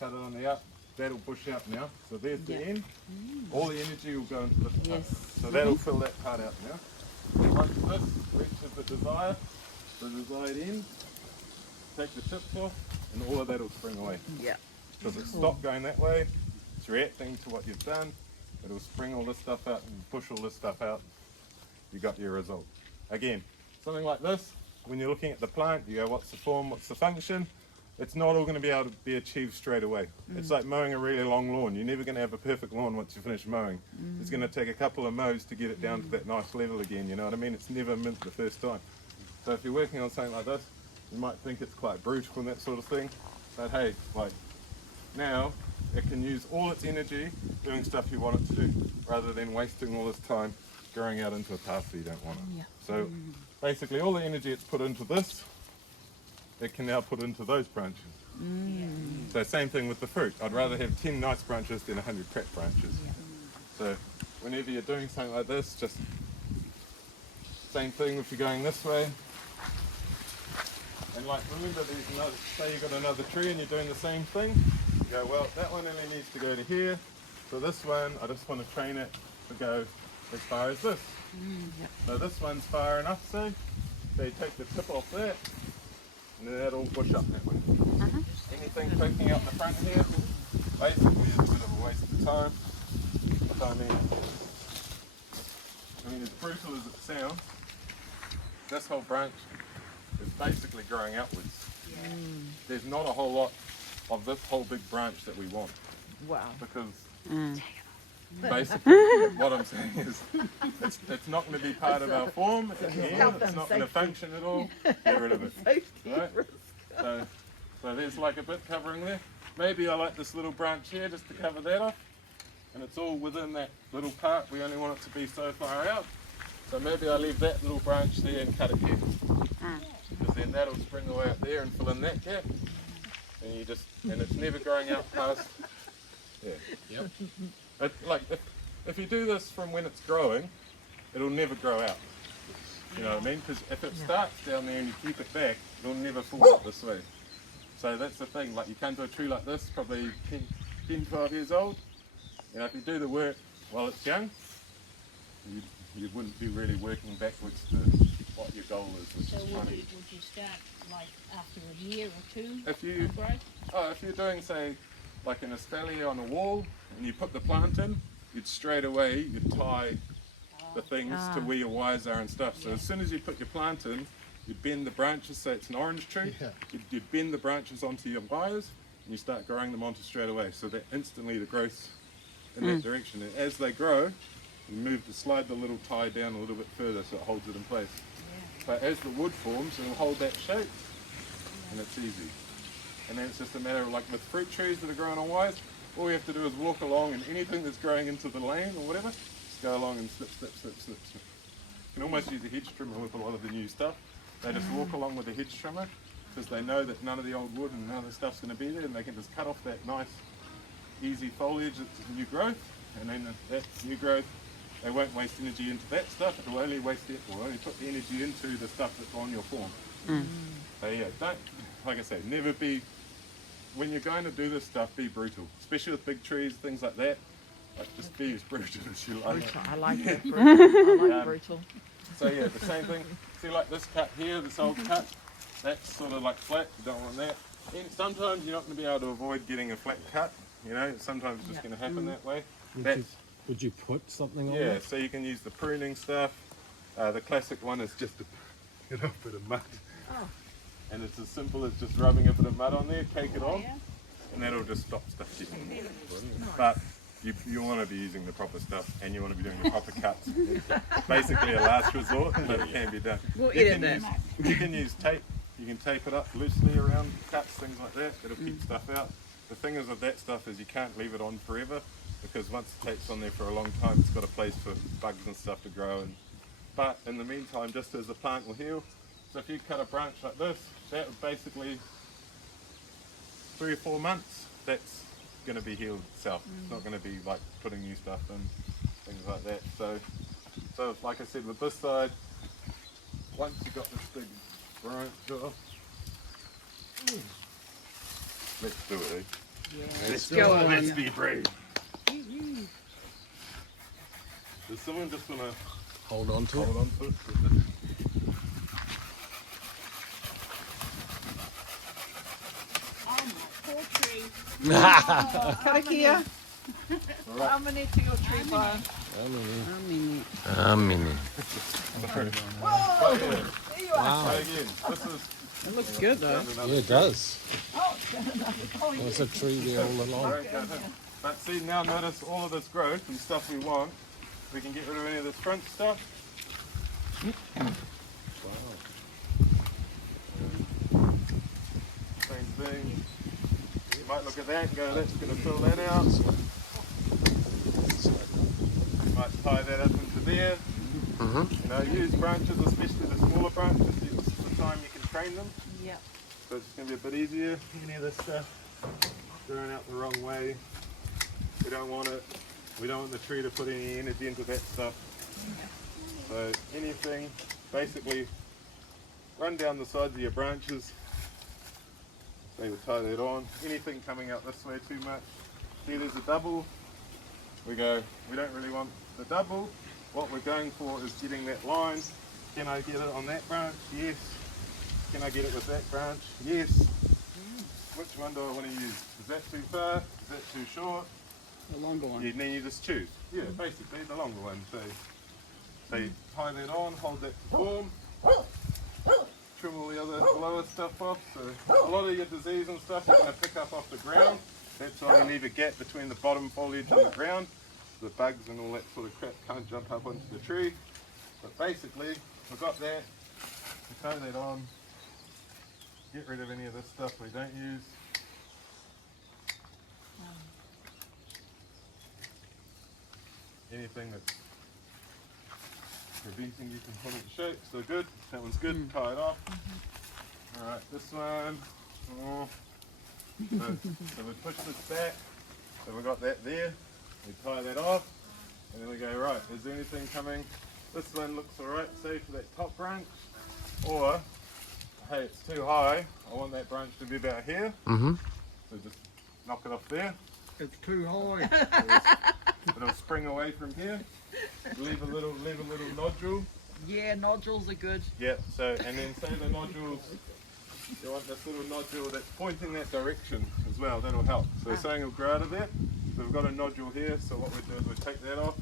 Cut it on the up, that'll push out now. So there's the end. All the energy will go into this part. So that'll fill that part out now. Once this reaches the desired end, take the tips off and all of that will spring away. Yeah. Because it's stopped going that way, it's reacting to what you've done, it'll spring all this stuff out and push all this stuff out. You got your result. Again, something like this, when you're looking at the plant, you go, what's the form, what's the function? It's not all going to be able to be achieved straight away. It's like mowing a really long lawn. You're never going to have a perfect lawn once you finish mowing. It's going to take a couple of mows to get it down to that nice level again, you know what I mean? It's never mint the first time. So if you're working on something like this, you might think it's quite brutal and that sort of thing, but hey, like now it can use all its energy doing stuff you want it to do, rather than wasting all this time growing out into a path that you don't want it. So basically all the energy it's put into this, it can now put into those branches. So same thing with the fruit. I'd rather have 10 nice branches than 100 crap branches. So whenever you're doing something like this, just same thing if you're going this way. And like remember, there's another, say you've got another tree and you're doing the same thing. You go, well, that one only needs to go to here. So this one, I just want to train it to go as far as this. So this one's far enough, say. So you take the tip off that, and then that'll push up that way. Anything poking out the front here, basically is a bit of a waste of time. I mean, as brutal as it sounds, this whole branch is basically growing outwards. There's not a whole lot of this whole big branch that we want, Wow. because basically what I'm saying is it's not going to be part of our form at the end, it's not going to function at all. Get rid of it. Right? So there's like a bit covering there. Maybe I like this little branch here just to cover that off, and it's all within that little part. We only want it to be so far out, so maybe I leave that little branch there and cut it here, because then that'll spring away up there and fill in that gap, and it's never growing out past. Yep. But like if you do this from when it's growing, it'll never grow out. You know what I mean? Because if it starts down there and you keep it back, it'll never fall up this way. So that's the thing, like you come to a tree like this, probably 10, 12 years old, you know, if you do the work while it's young, you wouldn't be really working backwards to what your goal is, which So is would trying you start like after a year or two? If you, if you're doing, say, like an espalier on a wall, and you put the plant in, you'd straight away, you'd tie the things to where your wires are and stuff. So as soon as you put your plant in, you'd bend the branches, say it's an orange tree, you'd bend the branches onto your wires, and you start growing them onto straight away. So that instantly the growth's in that direction. And as they grow, you slide the little tie down a little bit further so it holds it in place. But as the wood forms, it'll hold that shape, and it's easy. And then it's just a matter of, like with fruit trees that are growing on wires, all we have to do is walk along, and anything that's growing into the lane or whatever, just go along and snip, snip, snip, snip, snip. You can almost use a hedge trimmer with a lot of the new stuff. They just walk along with a hedge trimmer because they know that none of the old wood and none of the stuff's going to be there, and they can just cut off that nice, easy foliage that's new growth, and then that new growth, they won't waste energy into that stuff. It will only put the energy into the stuff that's on your form. So yeah, don't, like I say, never be, when you're going to do this stuff, be brutal, especially with big trees, things like that. Like just be as brutal as you like. Brutal. I like that. Brutal. I like brutal. So yeah, the same thing. See, like this cut here, this old cut, that's sort of like flat. You don't want that. And sometimes you're not going to be able to avoid getting a flat cut. You know, sometimes it's just going to happen that way. Would you put something on Yeah, that? so you can use the pruning stuff. The classic one is just a bit of mud. And it's as simple as just rubbing a bit of mud on there, cake it on, and that'll just stop stuff getting in. But you want to be using the proper stuff, and you want to be doing the proper cuts. It's basically a last resort, but it can be done. You can use tape. You can tape it up loosely around cuts, things like that. It'll keep stuff out. The thing is with that stuff is you can't leave it on forever, because once the tape's on there for a long time, it's got a place for bugs and stuff to grow. But in the meantime, just as the plant will heal, so if you cut a branch like this, that would basically 3 or 4 months, that's going to be healed itself. It's not going to be like putting new stuff in, things like that. So like I said, with this side, once you've got this big branch off, let's do it, eh? Yeah. Let's go. Let's be brave. Is someone just going to Hold on to it. hold on to it? Oh, my poor tree. Karakia. Alright. How many to your tree barn? Wow. So again, this is It looks good though. Yeah, it does. There's a tree there all along. But see, now notice all of this growth and stuff we want. We can get rid of any of this front stuff. Same thing. You might look at that and go, that's going to fill that out. You might tie that up into there. You know, use branches, especially the smaller branches. This is the time you can train them. Yep. So it's going to be a bit easier. Any of this stuff growing out the wrong way. We don't want it. We don't want the tree to put any energy into that stuff. So anything, basically, run down the sides of your branches. They will tie that on. Anything coming out this way too much. See, there's a double. We go, we don't really want the double. What we're going for is getting that line. Can I get it on that branch? Yes. Can I get it with that branch? Yes. Which one do I want to use? Is that too far? Is that too short? The longer one. And then you just choose. Yeah, basically the longer one. So you tie that on, hold that form, trim all the other lower stuff off. So a lot of your disease and stuff you're going to pick up off the ground. That's why you leave a gap between the bottom foliage and the ground. The bugs and all that sort of crap can't jump up onto the tree. But basically, we've got that. We tie that on. Get rid of any of this stuff we don't use. Anything that's preventing you from pulling the shape, so good. That one's good, tie it off. Alright, this one. Oh. So we push this back. So we've got that there. We tie that off. And then we go, right, is there anything coming? This one looks alright, say for that top branch. Or, hey, it's too high. I want that branch to be about here. Mm-hmm. So just knock it off there. It's too high. It'll spring away from here. Leave a little nodule. Yeah, nodules are good. Yeah, so, and then say the nodules, you want this little nodule that's pointing that direction as well, that'll help. So something will grow out of that. So we've got a nodule here, so what we do is we take that off,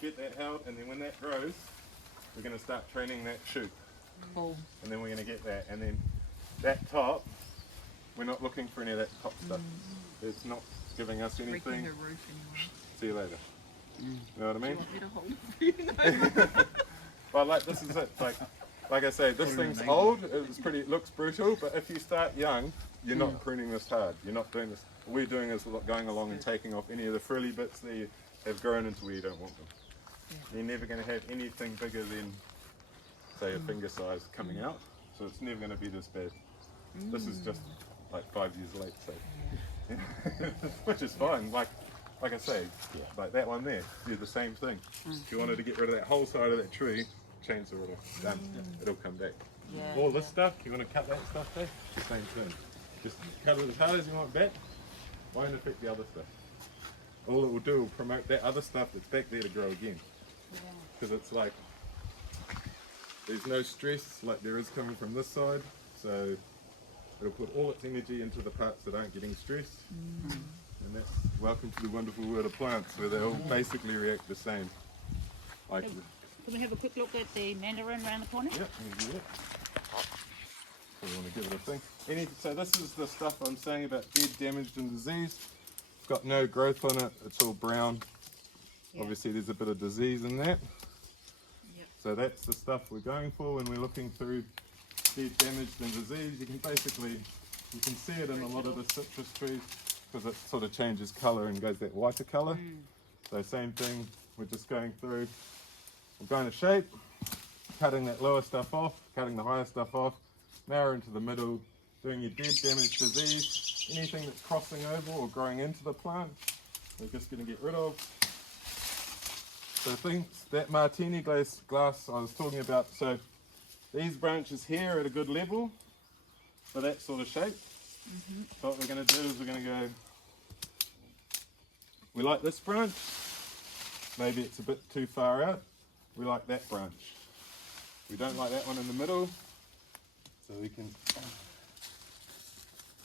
get that out, and then when that grows, we're going to start training that shoot. Cool. And then we're going to get that, and then that top, we're not looking for any of that top stuff. It's not giving us Breaking anything. the roof anyway. See you later. You know what I Do you mean? want me to hold it for you? Well, like this is it. Like I say, this thing's old. It looks brutal. But if you start young, you're not pruning this hard. You're not doing this. What we're doing is going along and taking off any of the frilly bits that you have grown into where you don't want them. You're never going to have anything bigger than, say, a finger size coming out. So it's never going to be this bad. This is just like 5 years late, so which is fine. Like I say, like that one there, do the same thing. If you wanted to get rid of that whole side of that tree, chainsaw it, done. It'll come back. Yeah. All this stuff, you want to cut that stuff back, the same thing. Just cut it as hard as you want back, won't affect the other stuff. All it will do will promote that other stuff that's back there to grow again. Because it's like, there's no stress like there is coming from this side, so it'll put all its energy into the parts that aren't getting stressed. And that's welcome to the wonderful world of plants, where they all basically react the same. Like, Can we have a quick look at the mandarin around the corner? yeah, you can do that. So we want to give it a thing. So this is the stuff I'm saying about dead, damaged and diseased. It's got no growth on it, it's all brown. Yeah. Obviously there's a bit of disease in that. Yep. So that's the stuff we're going for when we're looking through dead, damaged and diseased. You can see it in a lot of the citrus trees because it sort of changes colour and goes that whiter colour. So same thing, we're just going through, we're going to shape, cutting that lower stuff off, cutting the higher stuff off, now into the middle, doing your dead, damaged, disease, anything that's crossing over or growing into the plant, we're just going to get rid of. So things, that martini glass I was talking about, so these branches here are at a good level for that sort of shape. So what we're going to do is we're going to go, we like this branch, maybe it's a bit too far out, we like that branch. We don't like that one in the middle, so we can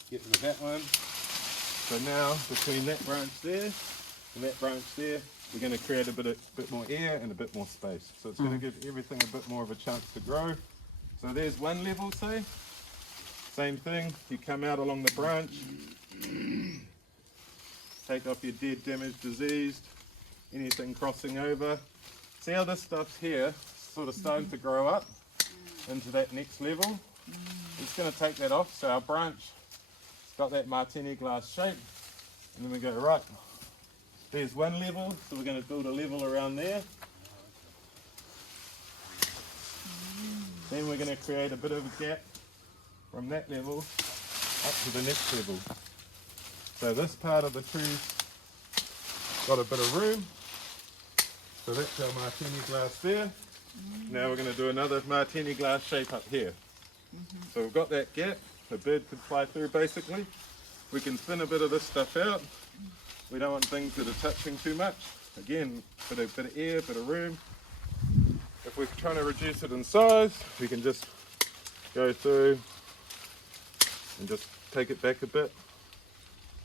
get rid of that one. So now between that branch there and that branch there, we're going to create a bit more air and a bit more space. So it's going to give everything a bit more of a chance to grow. So there's one level, say. Same thing, you come out along the branch, take off your dead, damaged, diseased, anything crossing over. See how this stuff's here, sort of starting to grow up into that next level. It's going to take that off, so our branch has got that martini glass shape, and then we go, right, there's one level, so we're going to build a level around there. Then we're going to create a bit of a gap from that level up to the next level. So this part of the tree's got a bit of room. So that's our martini glass there. Now we're going to do another martini glass shape up here. So we've got that gap, a bird could fly through basically. We can thin a bit of this stuff out. We don't want things that are touching too much. Again, bit of air, bit of room. If we're trying to reduce it in size, we can just go through and just take it back a bit.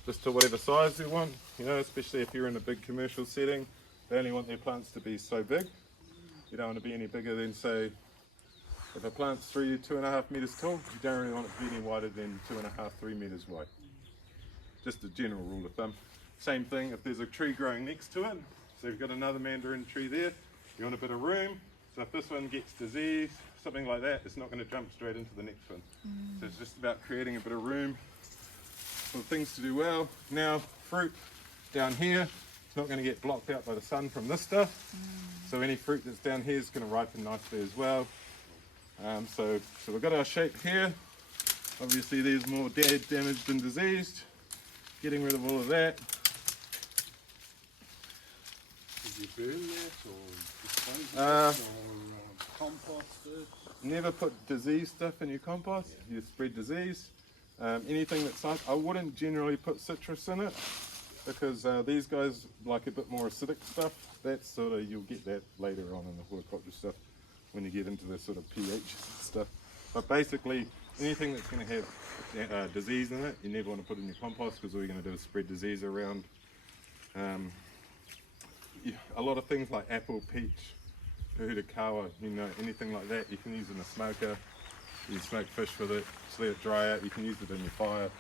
just to whatever size you want, you know, especially if you're in a big commercial setting. They only want their plants to be so big. You don't want to be any bigger than, say, if a plant's 2.5 meters tall, you don't really want it to be any wider than 2.5, 3 meters wide. Just a general rule of thumb. Same thing if there's a tree growing next to it. So you've got another mandarin tree there, you want a bit of room. So if this one gets disease, something like that, it's not going to jump straight into the next one. So it's just about creating a bit of room for things to do well. Now, fruit down here, it's not going to get blocked out by the sun from this stuff. So any fruit that's down here is going to ripen nicely as well. So we've got our shape here. Obviously there's more dead, damaged and diseased. Getting rid of all of that. Did you burn that or dispose of Uh, it or compost it? Never put diseased stuff in your compost. You spread disease. Anything that's I wouldn't generally put citrus in it because these guys like a bit more acidic stuff. That's sort of, you'll get that later on in the horticulture stuff when you get into the sort of pH stuff. But basically anything that's going to have disease in it, you never want to put in your compost because all you're going to do is spread disease around. A lot of things like apple, peach, Horticulture, you know, anything like that, you can use in a smoker. You can smoke fish with it, just let it dry out. You can use it in your fire.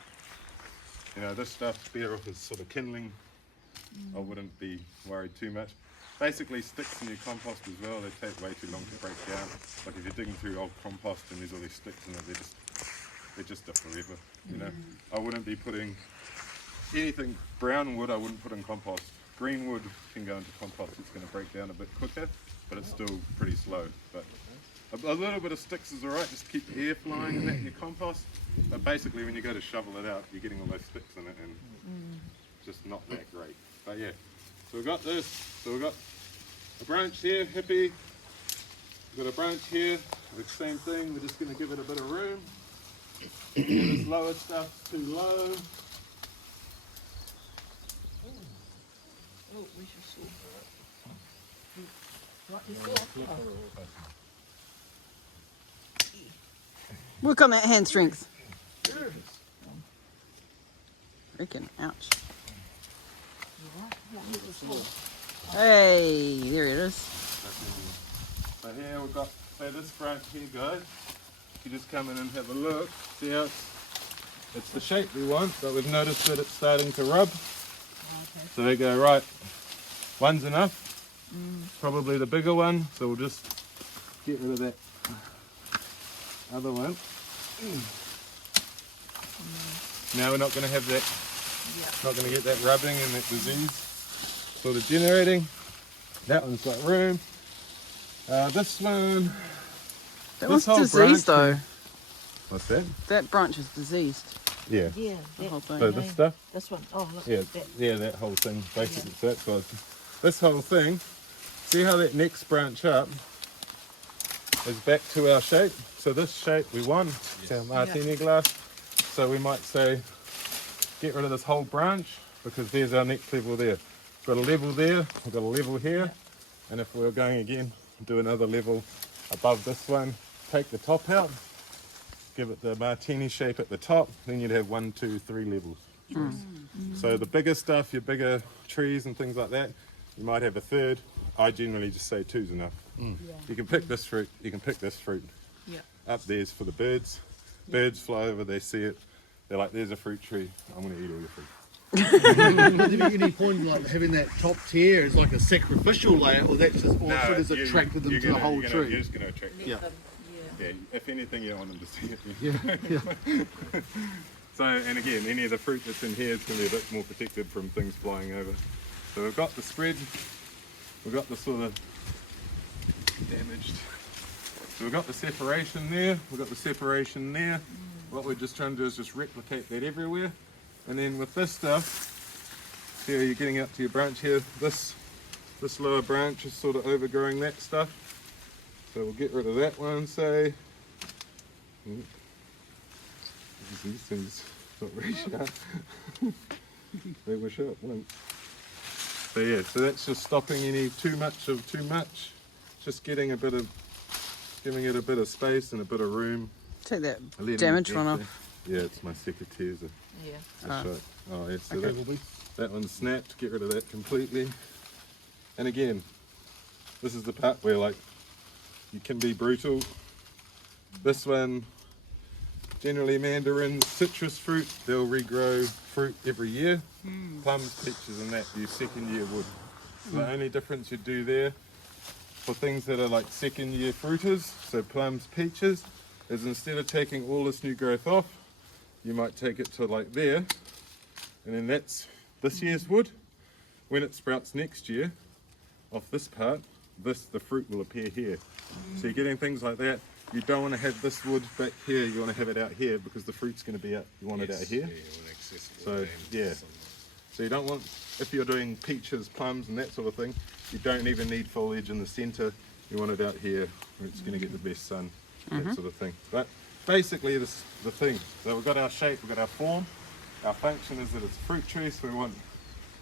You know, this stuff's better off as sort of kindling. I wouldn't be worried too much. Basically, sticks in your compost as well, they take way too long to break down. Like if you're digging through old compost and there's all these sticks in it, they're just forever. You know, I wouldn't be putting anything brown wood. I wouldn't put in compost. Green wood can go into compost. It's going to break down a bit quicker, but it's still pretty slow. But a little bit of sticks is alright, just keep the air flying in that in your compost. But basically when you go to shovel it out, you're getting all those sticks in it and just not that great. But yeah, so we've got this. So we've got a branch here, hippie. We've got a branch here, the same thing, we're just going to give it a bit of room. Get this lower stuff too low. Oh, we should saw. Work on that hand strength. Freaking ouch. Hey, there it is. So here we've got, say this branch here guys, you just come in and have a look, see how it's the shape we want, but we've noticed that it's starting to rub. So we go, right, one's enough, probably the bigger one, so we'll just get rid of that other one. Now we're not going to have that, not going to get that rubbing and that disease sort of generating. That one's got room. This one, That This one's whole diseased branch though. what's that? That branch is diseased. Yeah, Yeah, The whole thing. so this stuff. this one. Oh, look Yeah, at that. yeah, that whole thing, basically. So that's what this whole thing, see how that next branch up is back to our shape? So this shape we want, it's our martini glass. So we might say, get rid of this whole branch because there's our next level there. We've got a level there, we've got a level here, and if we're going again, do another level above this one, take the top out, give it the martini shape at the top, then you'd have 1, 2, 3 levels. So the bigger stuff, your bigger trees and things like that, you might have a third. I generally just say 2's enough. You can pick this fruit, you can pick this fruit. Yeah. Up there's for the birds. Birds fly over, they see it. They're like, there's a fruit tree, I'm going to eat all your fruit. Would there be any point in like having that top tier as like a sacrificial layer, or that's just or sort of attracted them to the whole You're tree? just going to attract them. Yeah. Yeah, if anything, you don't want them to see it. So, and again, any of the fruit that's in here is going to be a bit more protected from things flying over. So we've got the spread, we've got the sort of damaged. So we've got the separation there, we've got the separation there. What we're just trying to do is just replicate that everywhere. And then with this stuff, here you're getting up to your branch here, this lower branch is sort of overgrowing that stuff. So we'll get rid of that one, say. These things not very sharp. They were sharp once. So yeah, so that's just stopping any too much of too much. Just getting giving it a bit of space and a bit of room. Take that Letting it damage get one there. off. Yeah, it's my secateurs. Yeah. Shot. Oh, yeah, so Okay, that, will be. that one's snapped. Get rid of that completely. And again, this is the part where like you can be brutal. This one, generally mandarins, citrus fruit, they'll regrow fruit every year. Plums, peaches and that, use second year wood. So the only difference you do there for things that are like second year fruiters, so plums, peaches, is instead of taking all this new growth off, you might take it to like there, and then that's this year's wood. When it sprouts next year, off this part, the fruit will appear here. So you're getting things like that. You don't want to have this wood back here, you want to have it out here because the fruit's going to be out, you want it out here. So yeah, so you don't want, if you're doing peaches, plums and that sort of thing, you don't even need foliage in the centre, you want it out here where it's going to get the best sun, that sort of thing. But basically this is the thing. So we've got our shape, we've got our form, our function is that it's a fruit tree, so we want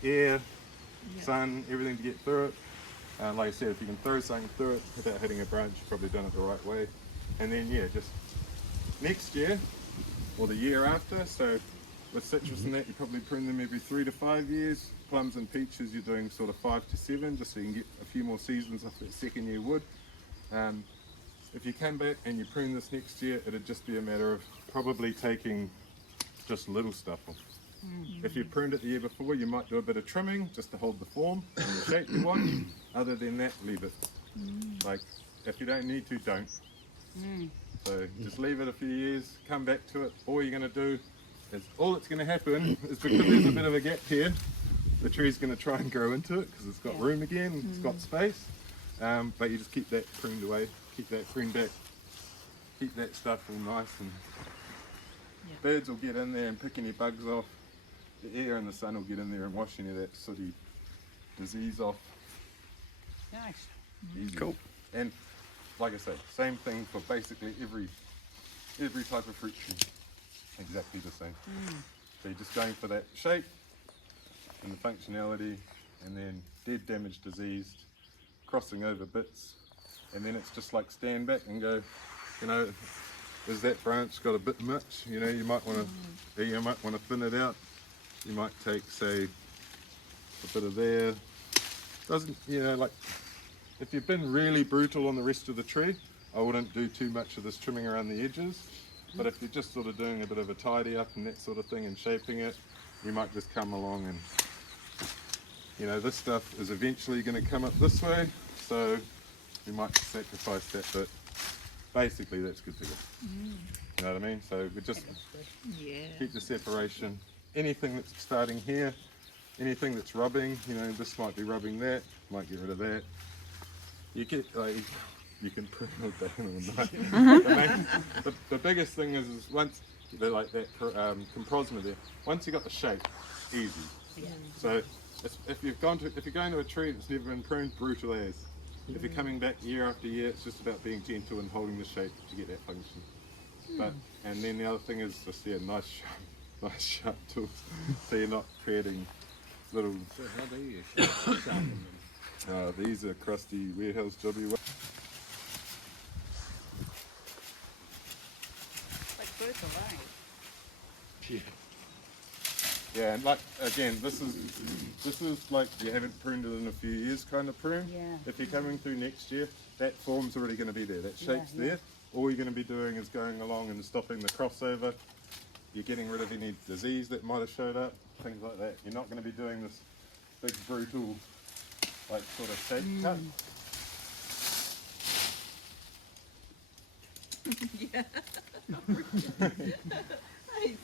air, sun, everything to get through it. Like I said, if you can throw something through it without hitting a branch, you've probably done it the right way. And then yeah, just next year or the year after, so with citrus and that, you probably prune them every 3 to 5 years. Plums and peaches, you're doing sort of 5 to 7, just so you can get a few more seasons off that second year wood. If you come back and you prune this next year, it'd just be a matter of probably taking just little stuff off. If you pruned it the year before, you might do a bit of trimming just to hold the form and the shape you want. Other than that, leave it. Like, if you don't need to, don't. So just leave it a few years, come back to it. All you're going to do is, all that's going to happen is because there's a bit of a gap here, the tree's going to try and grow into it because it's got room again, it's got space. But you just keep that pruned away, keep that pruned back, keep that stuff all nice, and birds will get in there and pick any bugs off. The air and the sun will get in there and wash any of that sooty disease off. Nice. Easy. Cool. And like I say, same thing for basically every type of fruit tree. Exactly the same. So you're just going for that shape and the functionality, and then dead, damaged, diseased, crossing over bits, and then it's just like stand back and go, you know, is that branch got a bit much? You know, you might want to thin it out. You might take, say, a bit of there. Doesn't, you know, like, if you've been really brutal on the rest of the tree, I wouldn't do too much of this trimming around the edges. But if you're just sort of doing a bit of a tidy up and that sort of thing and shaping it, you might just come along and, you know, this stuff is eventually going to come up this way, so you might sacrifice that bit. Basically, that's good to go. You know what I mean? So we just keep the separation. Anything that's starting here, anything that's rubbing, you know, this might be rubbing that, might get rid of that. You get, like, you can prune it down all night. The biggest thing is once they're like that comprosma there, once you got the shape, easy. So if you're going to a tree that's never been pruned, brutal as. If you're coming back year after year, it's just about being gentle and holding the shape to get that function. But and then the other thing is just nice sharp tools, so you're not creating little. So how do you sharpen them? These are crusty warehouse jobby. Like birds alive. Yeah. Yeah, and like again, this is like you haven't pruned it in a few years kind of prune. Yeah. If you're coming through next year, that form's already going to be there. That shape's there. All you're going to be doing is going along and stopping the crossover. You're getting rid of any disease that might have showed up, things like that. You're not going to be doing this big brutal, like sort of shape cut.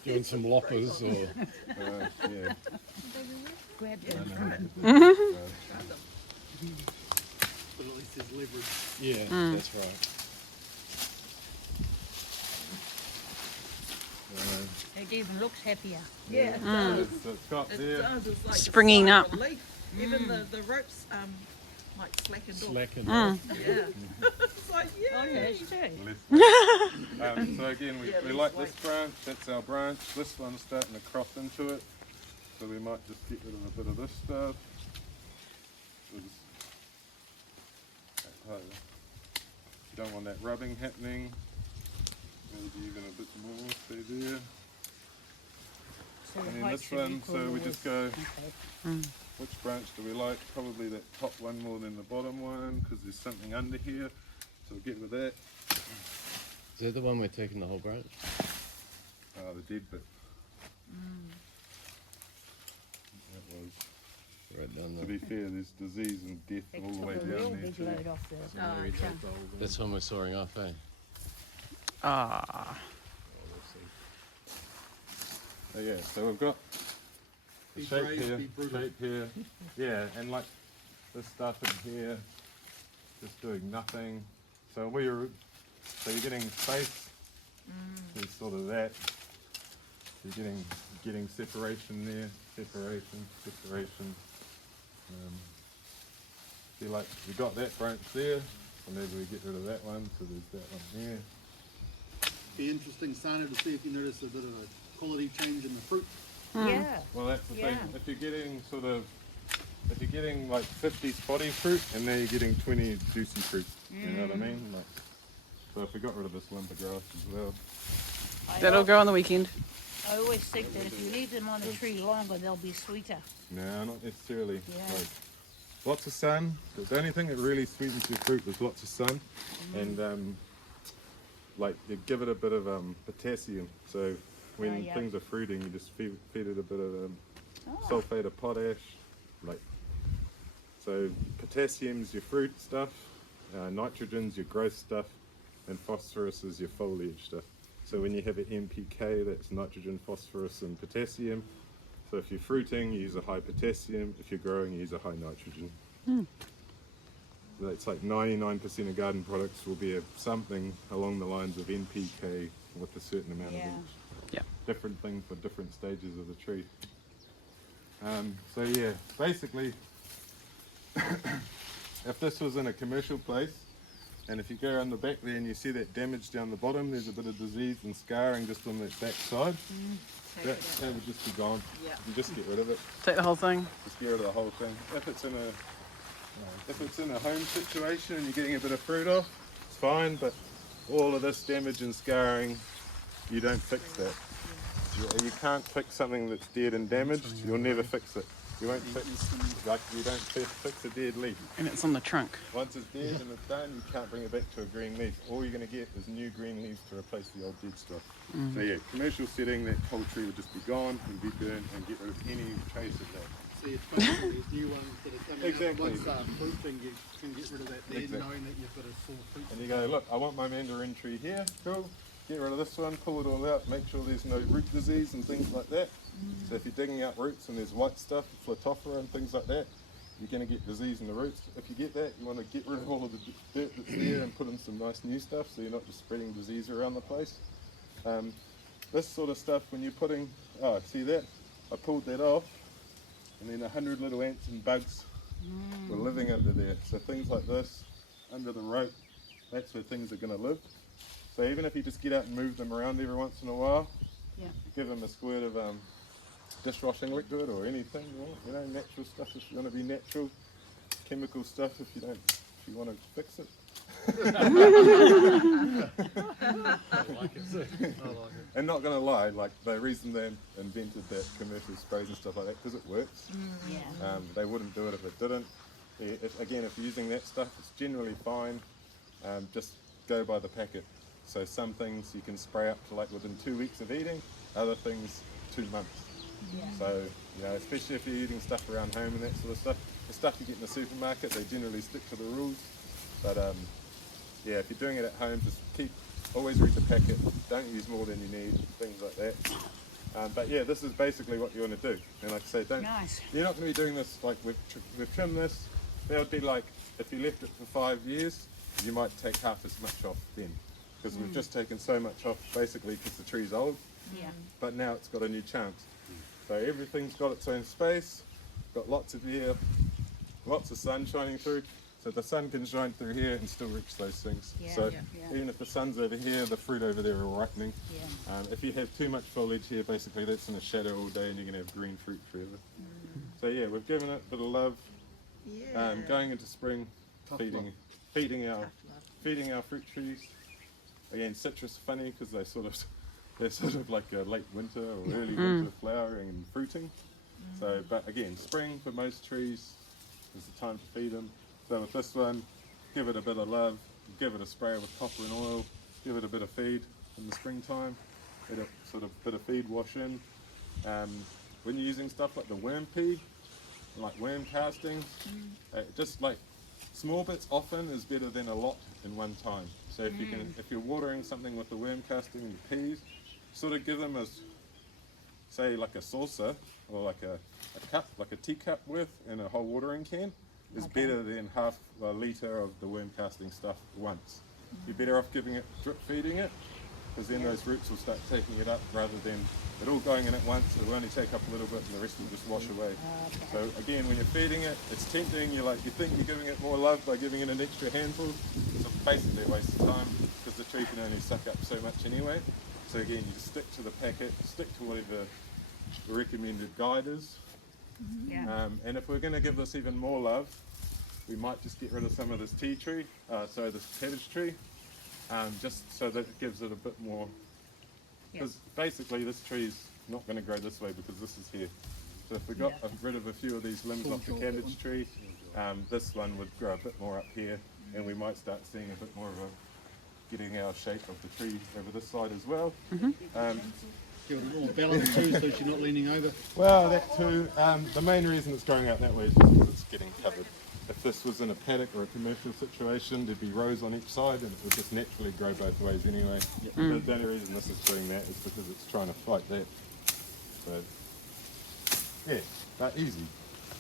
Doing some loppers or Yeah. Grab it. but at least there's leverage. Yeah, that's right. It even looks happier. Yeah, it does. So it's got It there. does. It's like a Springing sigh of up. relief. Even the ropes like slackened off. Slacking. Yeah. It's like, Oh, yay. yes, too. So again, we Yeah, like less this branch, that's our branch. This one's starting to cross into it. So we might just get rid of a bit of this stuff. You don't want that rubbing happening. Maybe even a bit more, stay there. So the And then height this should be one, so equal we to just this. go, Okay. which branch do we like? Probably that top one more than the bottom one, because there's something under here. So we'll get with that. Is that the one we're taking the whole branch? Oh, the dead bit. That was. Right down To there. be fair, there's disease and death They all the took way a real down there big too. load off the trunk. That's one we're sawing off, eh? Ah. So yeah, so we've got the Be shape brave, here, be brutal. shape here, yeah, and like this stuff in here, just doing nothing. So you're getting space. There's sort of that. You're getting separation there, separation. See, like we got that branch there, so maybe we get rid of that one. So there's that one there. Be interesting, Sana, to see if you notice a bit of a quality change in the fruit. Yeah. Well, that's the thing. Yeah. If you're getting like 50 spotty fruit, and now you're getting 20 juicy fruit. You know what I mean? Like, so if we got rid of this limber grass as well. That'll go on the weekend. I always think that if you leave them on the tree longer, they'll be sweeter. No, not necessarily. Yeah. Like, lots of sun. The only thing that really sweetens your fruit is lots of sun, and like you give it a bit of potassium. So when Oh, yeah. things are fruiting, you just feed it a bit of sulfate of potash. Like, so potassium's your fruit stuff, nitrogen's your growth stuff, and phosphorus is your foliage stuff. So when you have an NPK, that's nitrogen, phosphorus, and potassium. So if you're fruiting, you use a high potassium. If you're growing, you use a high nitrogen. So it's like 99% of garden products will be something along the lines of NPK with a certain amount of Yeah. each. Yeah. Different thing for different stages of the tree. So yeah, basically, if this was in a commercial place, and if you go around the back there and you see that damage down the bottom, there's a bit of disease and scarring just on that back side, that would just be gone. Yeah. You just get rid of it. Take the whole thing. Just get rid of the whole thing. If it's in a home situation and you're getting a bit of fruit off, it's fine, but all of this damage and scarring, you don't fix that. You can't fix something that's dead and damaged. You'll never fix it. You won't fix, like you don't fix a dead leaf. And it's on the trunk. Once it's dead and it's done, you can't bring it back to a green leaf. All you're going to get is new green leaves to replace the old dead stuff. So yeah, commercial setting, that whole tree would just be gone and be burned and get rid of any trace of that. See, it's funny, these new ones that are coming Exactly. out, once fruiting, you can get rid of that dead, Exactly. knowing that you've got a sore fruit. And you go, look, I want my mandarin tree here, cool. Get rid of this one, pull it all out, make sure there's no root disease and things like that. So if you're digging out roots and there's white stuff, Phlotophora and things like that, you're going to get disease in the roots. If you get that, you want to get rid of all of the dirt that's there and put in some nice new stuff so you're not just spreading disease around the place. This sort of stuff, when you're putting, oh, see that? I pulled that off, and then 100 little ants and bugs were living under there. So things like this, under the rope, that's where things are going to live. So even if you just get out and move them around every once in a while, Yeah. give them a squirt of dishwashing liquid or anything, you know, natural stuff if you want to be natural, chemical stuff if you want to fix it. And not gonna lie, like the reason they invented that commercial sprays and stuff like that, because it works. Yeah. They wouldn't do it if it didn't. If you're using that stuff, it's generally fine. Just go by the packet. So some things you can spray up to like within 2 weeks of eating, other things 2 months. Yeah. So, you know, especially if you're eating stuff around home and that sort of stuff, the stuff you get in the supermarket, they generally stick to the rules. But yeah, if you're doing it at home, just always read the packet, don't use more than you need, things like that. But yeah, this is basically what you want to do. And like I say, Nice. you're not going to be doing this, like we've trimmed this, that would be like, if you left it for 5 years, you might take half as much off then. Because we've just taken so much off, basically because the tree's old, Yeah. but now it's got a new chance. So everything's got its own space, got lots of air, lots of sun shining through. So the sun can shine through here and still reach those things. Yeah, So yeah. even if the sun's over here, the fruit over there are ripening. Yeah. If you have too much foliage here, basically that's in the shadow all day and you're going to have green fruit forever. So yeah, we've given it a bit of love. Yeah. Going into spring, feeding our fruit trees. Again, citrus funny because they sort of they're sort of like a late winter or early winter flowering and fruiting. So, but again, spring for most trees is the time to feed them. So with this one, give it a bit of love, give it a spray with copper and oil, give it a bit of feed in the springtime, let a sort of bit of feed wash in. When you're using stuff like the worm pea, like worm castings, just like small bits often is better than a lot in one time. So if you can, if you're watering something with the worm casting and the peas, sort of give them a, say like a saucer or like a cup, like a teacup worth in a whole watering can, is better than half a litre of the worm casting stuff once. You're better off giving it, drip feeding it, because then those roots will start taking it up rather than it all going in at once. It will only take up a little bit and the rest will just wash away. So again, when you're feeding it, it's tempting. You think you're giving it more love by giving it an extra handful. It's basically a waste of time because the tree can only suck up so much anyway. So again, you just stick to the packet, stick to whatever the recommended guide is. Yeah. And if we're going to give this even more love, we might just get rid of some of this tea tree, this cabbage tree, just so that it gives it a bit more. Because basically this tree's not going to grow this way because this is here. So if we got rid of a few of these limbs off the cabbage tree, this one would grow a bit more up here, and we might start seeing a bit more of a getting our shape of the tree over this side as well. Give it more balance too, so she's not leaning over. Well, that too. The main reason it's growing out that way is just because it's getting covered. If this was in a paddock or a commercial situation, there'd be rows on each side and it would just naturally grow both ways anyway. The only reason this is doing that is because it's trying to fight that. But yeah, but easy,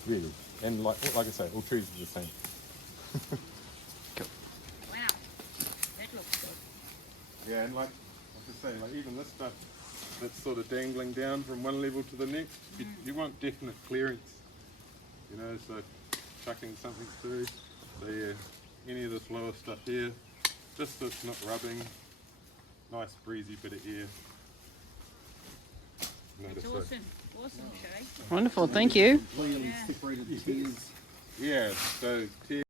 really. And like I say, all trees are the same. Wow. That looks good. Yeah, and like I say, like even this stuff that's sort of dangling down from one level to the next, you want definite clearance, you know, so chucking something through. So yeah, any of this lower stuff here, just so it's not rubbing, nice breezy bit of air. It's Notice awesome. Awesome, Shay. Wonderful, thank you. Clearly separated the tears. Yeah, so tears